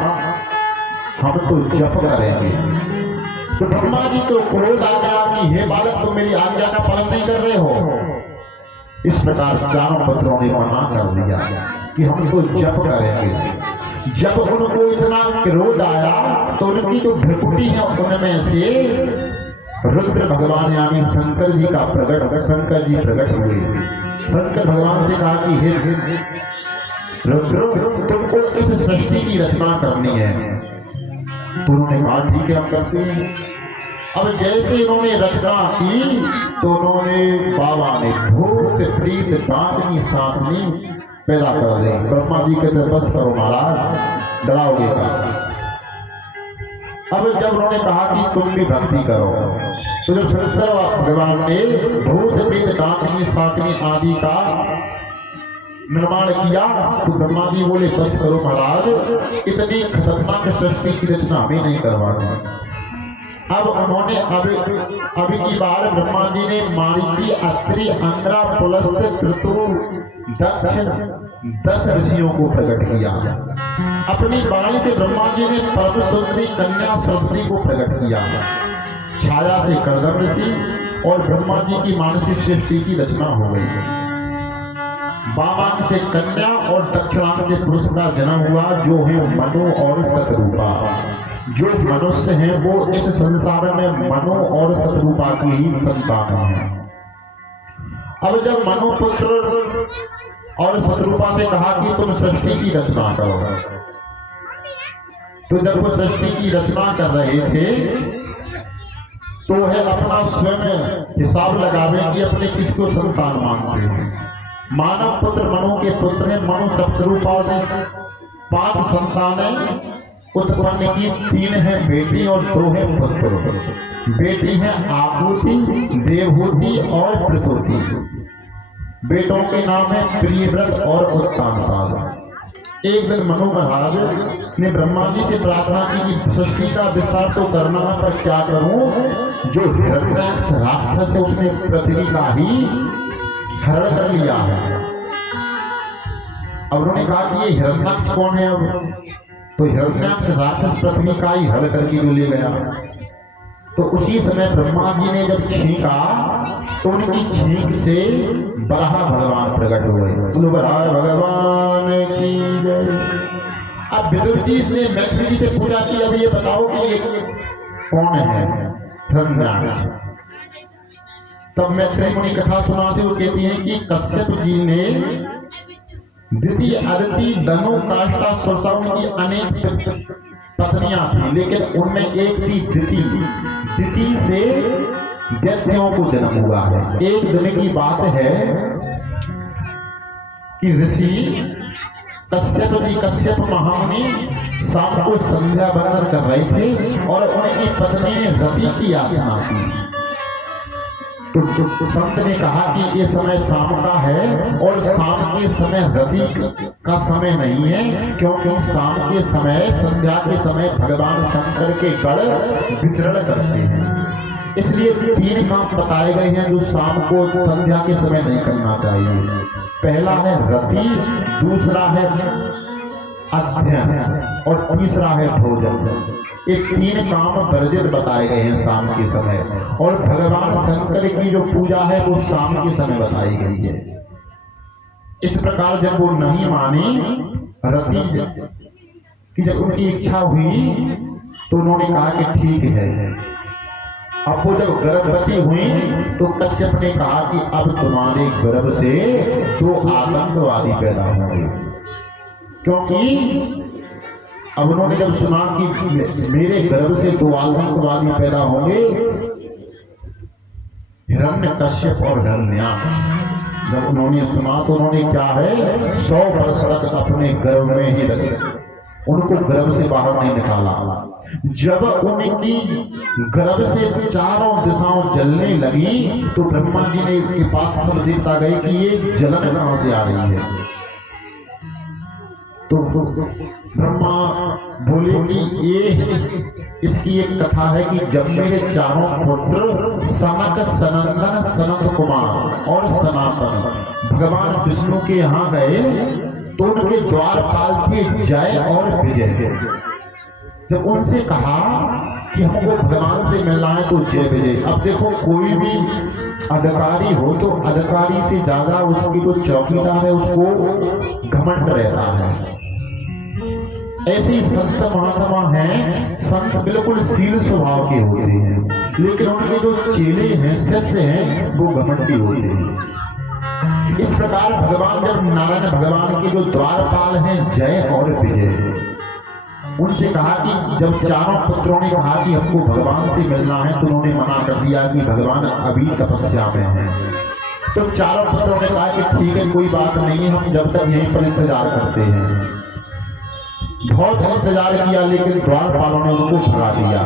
हम तो जप करेंगे। तो ब्रह्मा जी तो क्रोध आ गया कि हे बालक तुम मेरी आज्ञा का पालन नहीं कर रहे हो। इस प्रकार 4 पुत्रों ने मना कर दिया कि हम तो जप करेंगे। जब उनको इतना क्रोध आया तो उनकी जो भ्रकुटी है उनमें से रुद्र भगवान यानी शंकर जी प्रकट हुए। शंकर भगवान से कहा कि हे रुद्र तुमको इस सृष्टि की रचना करनी है। तो उन्होंने कहा ठीक है हम करते हैं। अब जैसे इन्होंने रचना की तो उन्होंने बाबा ने भूत प्रीत दांतनी साधनी पैदा कर दे। ब्रह्मा जी कहते बस करो महाराज, डराओगे का। अब जब उन्होंने कहा कि तुम भी भक्ति करो तो जब शंकर भगवान ने भूत प्रेत डाकनी साकनी आदि का निर्माण किया तो ब्रह्मा जी बोले बस करो महाराज, इतनी खतरनाक सृष्टि की रचना हमें नहीं करवानी। अब उन्होंने अब की बार ब्रह्मा जी ने मारीची, अत्रि, अंग्रा, पुलस्त, क्रतु, दक्ष 10 ऋषियों को प्रकट किया। अपनी वाणी से ब्रह्मा जी ने परम सुंदरी कन्या सरस्वती को प्रकट किया। छाया से कर्दम ऋषि और ब्रह्मा जी की मानसिक सृष्टि की रचना हो गई। वामांग से कन्या और दक्षिणांग से पुरुष का जन्म हुआ जो है मनु और शतरूपा। जो मनुष्य हैं वो इस संसार में मनु और शतरूपा की ही संतान है। अब जब मनु पुत्र और शतरूपा से कहा कि तुम सृष्टि की रचना करो, तो जब वो सृष्टि की रचना कर रहे थे तो है अपना स्वयं हिसाब लगावे कि अपने किसको संतान मानते हैं। मानव पुत्र मनु के पुत्र हैं। मनु सप्तरूपा ने 5 संतानें उत्पन्न की, 3 है बेटी और 2 है पुत्र। बेटी है आहुति, देवहूति और प्रसूति। बेटों के नाम है प्रियव्रत और उत्तानपाद। एक दिन मनु महाराज ने ब्रह्मा जी से प्रार्थना की कि सृष्टि का विस्तार तो करना है, पर क्या करूं, जो हिरण्याक्ष राक्षस है उसने पृथ्वी का ही हरण कर लिया है। अब उन्होंने कहा कि ये हिरण्याक्ष कौन है। अब तो हिरण्याक्ष राक्षस पृथ्वी का ही हरण करके जो ले गया। तो उसी समय ब्रह्मा जी ने जब छींका तो उनकी छींक से बराह भगवान प्रकट हुए। बोलो बराह भगवान की जय। अब विदुर जी ने मैत्री जी से पूछा कि अब ये बताओ कि ये कौन है हिरण्याक्ष। तब मैत्री मुनि कथा सुनाते हुए कहती हैं कि कश्यप जी ने द्वितीय अदिति धनु काष्ठा सुरसा उनकी अनेक पत्नियां थी, लेकिन उनमें एक थी दिति से दैत्यों को जन्म हुआ है। एक दिन की बात है कि ऋषि कश्यप महामुनि शाम को संध्या वंदन कर रहे थे और उनकी पत्नी ने रति की याचना की। तो संत ने कहा कि ये समय शाम का है और शाम के समय रति का समय नहीं है, क्योंकि शाम के समय संध्या के समय भगवान शंकर के गण विचरण करते हैं। इसलिए 3 काम बताए गए हैं जो शाम को संध्या के समय नहीं करना चाहिए। पहला है रति, दूसरा है अध्ययन और तीसरा है भोजन। ये 3 काम वर्जित बताए गए हैं शाम के समय, और भगवान शंकर की जो पूजा है वो शाम के समय बताई गई है। इस प्रकार जब वो नहीं मानी रति कि जब उनकी इच्छा हुई तो उन्होंने कहा कि ठीक है। अब वो जब गर्भवती हुई तो कश्यप ने कहा कि अब तुम्हारे गर्भ से 2 आतंकवादी पैदा होंगे, क्योंकि अब उन्होंने जब सुना कि मेरे गर्भ से 2 आतंकवादी पैदा होंगे, हिरण्यकश्यप और हिरण्याक्ष, जब उन्होंने सुना तो उन्होंने क्या है 100 वर्ष तक अपने गर्भ में ही रखे, उनको गर्भ से बाहर नहीं निकाला। जब उनकी गर्भ से चारों दिशाओं जलने लगी तो ब्रह्मा जी ने के पास सब देवता गए कि ये जलन कहां से आ रही है। तो ब्रह्मा बोले कि ये इसकी एक कथा है कि जब मेरे चारों पुत्र सनक, सनंदन, सनत कुमार और सनातन भगवान विष्णु के यहाँ गए तो उनके द्वारपाल थे जय और विजय। जब उनसे कहा कि हमको भगवान से मिलना है तो जय विजय। अब देखो कोई भी अधिकारी हो तो अधिकारी से ज्यादा उसकी जो चौकीदार है उसको घमंड रहता है। ऐसे ही संत महात्मा हैं, संत बिल्कुल शील स्वभाव के होते हैं, लेकिन उनके जो चेले हैं, शिष्य हैं, वो घमंडी होते हैं। इस प्रकार भगवान जब नारायण भगवान के जो द्वारपाल हैं जय और विजय, उनसे कहा कि जब चारों पुत्रों ने कहा कि हमको भगवान से मिलना है तो उन्होंने मना कर दिया कि भगवान अभी तपस्या में हैं। तो चारों पुत्रों ने कहा कि ठीक है कोई बात नहीं है, हम जब तक यहीं पर इंतजार करते हैं। बहुत इंतजार किया लेकिन द्वारपालों ने उनको भगा दिया।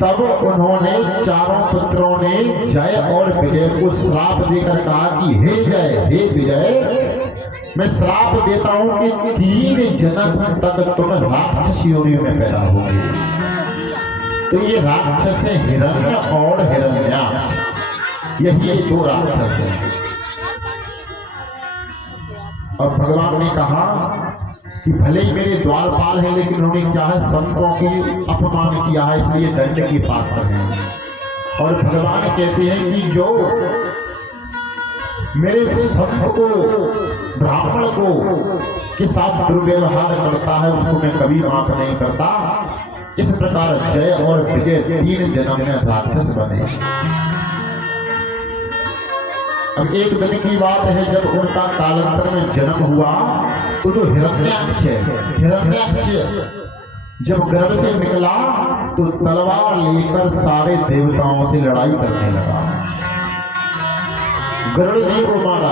तब उन्होंने चारों पुत्रों ने जय और विजय को श्राप देकर कहा कि हे जय हे विजय, मैं श्राप देता हूं कि 3 जन्म तक तुम राक्षस योनि में पैदा होगे। तो ये राक्षस है हिरण्य और हिरण्याक्ष, यही 2 राक्षस है। और भगवान ने कहा कि भले ही मेरे द्वारपाल हैं लेकिन उन्होंने क्या है संतों की अपमान किया है, इसलिए दंड की पात्र हैं। और भगवान कहते हैं कि जो मेरे संत को, ब्राह्मण को के साथ दुर्व्यवहार करता है उसको मैं कभी माफ नहीं करता। इस प्रकार जय और विजय 3 जन्म में राक्षस बने। अब एक दिन की बात है जब उनका कालांतर में जन्म हुआ तो जो हिरण्याक्ष है, हिरण्याक्ष जब गर्भ से निकला तो तलवार लेकर सारे देवताओं से लड़ाई करने लगा। गरुड़ जी को मारा,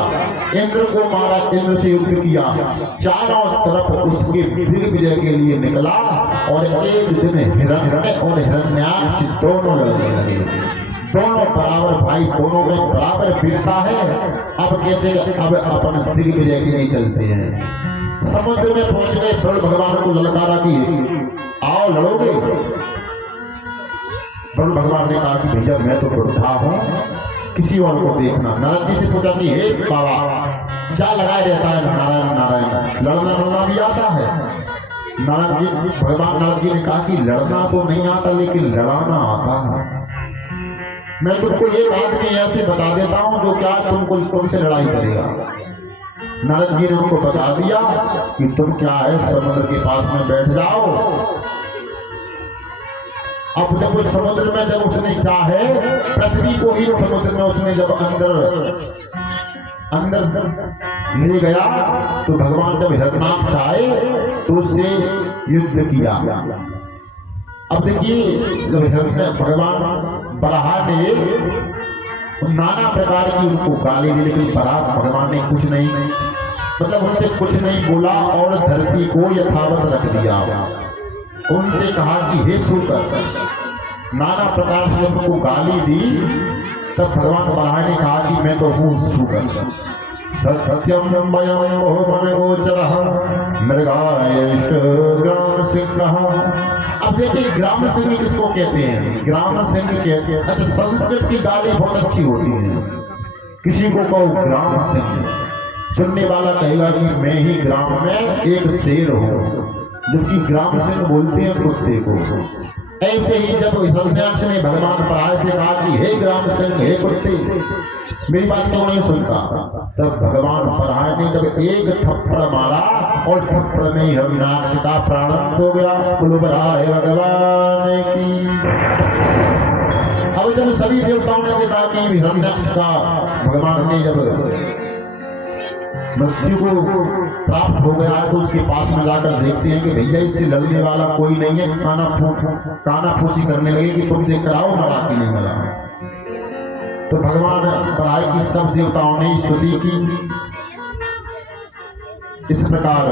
इंद्र को मारा, इंद्र से युद्ध किया, चारों तरफ उसके दिग्विजय के लिए निकला। और एक दिन हिरण्य और हिरण्याक्ष दोनों लड़ने लगे। दोनों बराबर भाई, दोनों में बराबर वीरता है। अब कहते हैं अब अपन दिल में लेके नहीं चलते हैं। समुद्र में पहुंच गए, वरुण भगवान को ललकारा कि आओ लड़ोगे। वरुण भगवान ने कहा कि भैया मैं तो वृद्धा हूं, किसी और को देखना। नारद जी से पूछा कि हे बाबा क्या लगाए रहता है नारायण नारायण, लड़ना भी आता है? भगवान नारद जी ने कहा कि लड़ना तो नहीं आता लेकिन लड़ाना आता है। मैं तुमको एक आदमी ऐसे बता देता हूं जो क्या तुमसे लड़ाई करेगा। नारद जी ने उनको बता दिया कि तुम क्या है समुद्र के पास में बैठ जाओ। अब जब उस समुद्र में जब उसने क्या है पृथ्वी को ही समुद्र में उसने जब अंदर ले गया तो भगवान जब हिरण्याक्ष आए तो उससे युद्ध किया। अब देखिए जब भगवान बराह ने नाना प्रकार की उनको गाली दी, लेकिन बराह भगवान ने कुछ नहीं, मतलब उनसे कुछ नहीं बोला और धरती को यथावत रख दिया। उनसे कहा कि हे सूकर, नाना प्रकार से उनको गाली दी। तब भगवान बराह ने कहा कि मैं तो हूँ सूकर। सत्यम वयम मन गोचरः मृगायश्च ग्राम सिंह। अब देखिए ग्राम सिंह किसको कहते हैं? ग्राम सिंह कहते हैं। अच्छा, संस्कृत की गाली बहुत अच्छी होती है। किसी को कहो ग्राम सिंह, सुनने वाला कहेगा कि मैं ही ग्राम में एक शेर हूँ, जबकि ग्राम सिंह बोलते हैं कुत्ते को। ऐसे ही जब हिरण्याक्ष ने भगवान बराह से कहा कि हे ग्राम सिंह, हे कुत्ते, मेरी बात क्यों नहीं सुनता? तब भगवान बराह ने जब एक थप्पड़ मारा और थप्पड़ में हिरण्याक्ष का प्राणांत हो गया। बोलो बराह भगवान की। अब जब सभी देवताओं ने देखा कि हिरण्याक्ष का भगवान ने जब मृत्यु को प्राप्त हो गया तो उसके पास में जाकर देखते हैं कि भैया इससे लड़ने वाला कोई नहीं है। काना फूसी करने लगे कि तुम देख कर आओ मरा कि नहीं मरा। तो भगवान बराह की सब देवताओं ने स्तुति की। इस प्रकार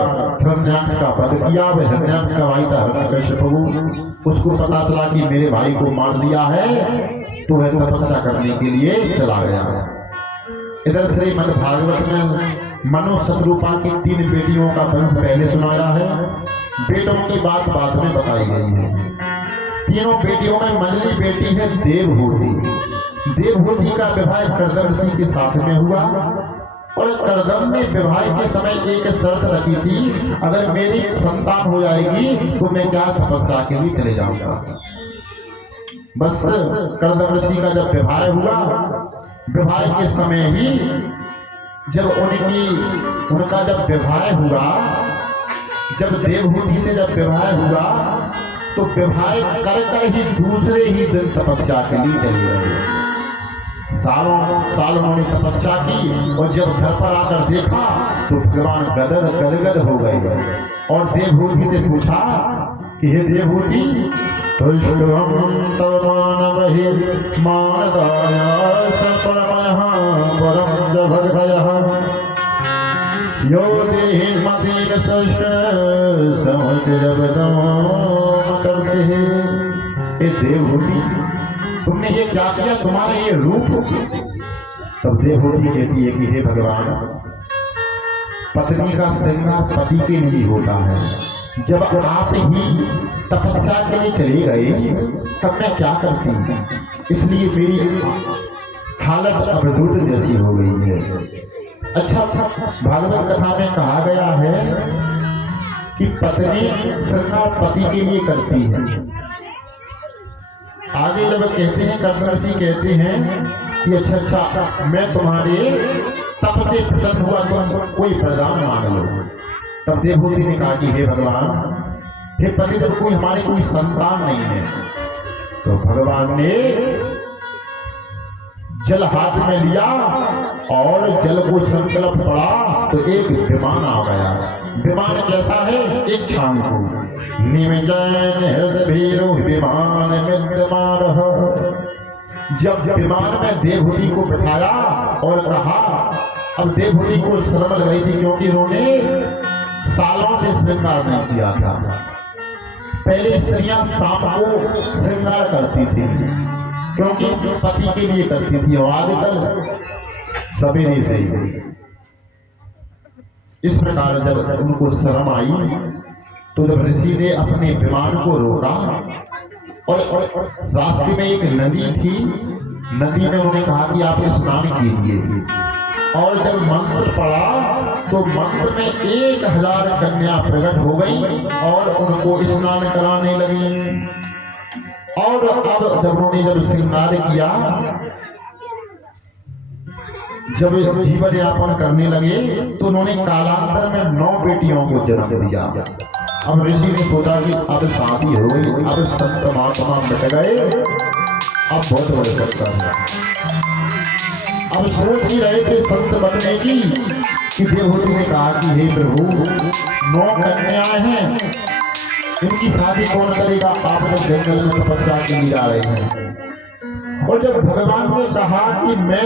हिरण्याक्ष का वध किया। वह हिरण्याक्ष का भाई था हिरण्यकश्यप। उसको पता चला कि मेरे भाई को मार दिया है तो वह तपस्या करने के लिए चला गया। इधर श्रीमद् भागवत में मनु शत्रुपा की 3 बेटियों का वंश पहले सुनाया है। बेटों की बात बाद में बताई गई है। तीनों बेटियों में मंझली बेटी है देवहूति। देवहूति का विवाह कर्दम ऋषि के साथ में हुआ और कर्दम ने विवाह के समय एक शर्त रखी थी, अगर मेरी संतान हो जाएगी तो मैं क्या तपस्या के लिए चले जाऊंगा। बस कर्दम ऋषि का जब विवाह हुआ, विवाह के समय ही जब उनका जब विवाह हुआ, जब देवहूति से जब विवाह हुआ तो विवाह कर ही दूसरे ही दिन तपस्या के लिए चले गए। साल उन्होंने तपस्या की और जब घर पर आकर देखा तो भगवान गदगद हो गए और देवहूति से पूछा कि हे देवहूति, यो देहि मति करते हैं। हे देवहूति, तुमने ये क्या किया? तुम्हारा ये रूप। तब देवहूति कहती है कि हे भगवान, पत्नी का श्रृंगार पति के लिए होता है। जब आप ही तपस्या के लिए चले गए तब मैं क्या करती? इसलिए मेरी हालत अवधूत जैसी हो गई है। अच्छा, भागवत कथा में कहा गया है कि पत्नी श्रृंगार पति के लिए करती है। आगे जब कहते हैं कर्दम ऋषि कहते हैं कि अच्छा मैं तुम्हारे तप से प्रसन्न हुआ, तुम कोई वरदान मांग लो। तब देवहूति ने कहा कि हे भगवान, हे पति, जब हमारे कोई संतान नहीं है तो भगवान ने जल हाथ में लिया और जल को संकल्प पड़ा तो एक विमान आ गया। विमान कैसा है? एक छांगू निमजन हृदय भीरो विमान विद्यमान। जब विमान में देवहूति को बिठाया और कहा, अब देवहूति को शर्म लग रही थी क्योंकि उन्होंने सालों से श्रृंगार नहीं किया था। पहले स्त्रियां शाम को श्रृंगार करती थी, क्योंकि पति के लिए करती थी। और आजकल सवेरे से ही इस प्रकार जब उनको शर्म आई तो जब ऋषि ने अपने विमान को रोका और रास्ते में एक नदी थी, नदी में उन्होंने कहा कि आप स्नान कीजिए। और जब मंत्र पड़ा तो मंत्र में 1000 कन्या प्रकट हो गई और उनको स्नान कराने लगी। और अब जब उन्होंने जब श्रृंगार किया, जब जीवन यापन करने लगे तो उन्होंने कालांतर में 9 बेटियों को जन्म दिया। अब ऋषि ने सोचा कि अब शादी हो गई, अब संत महात्मा मिट गए, अब बहुत बड़े सकता है। अब सोच ही रहे थे संत बनने की कि देवहूति ने कहा कि हे प्रभु 9 कन्याएं हैं, इनकी शादी कौन करेगा? आप जब जंगल में तपस्या के लिए जा रहे हैं। और जब भगवान ने कहा कि मैं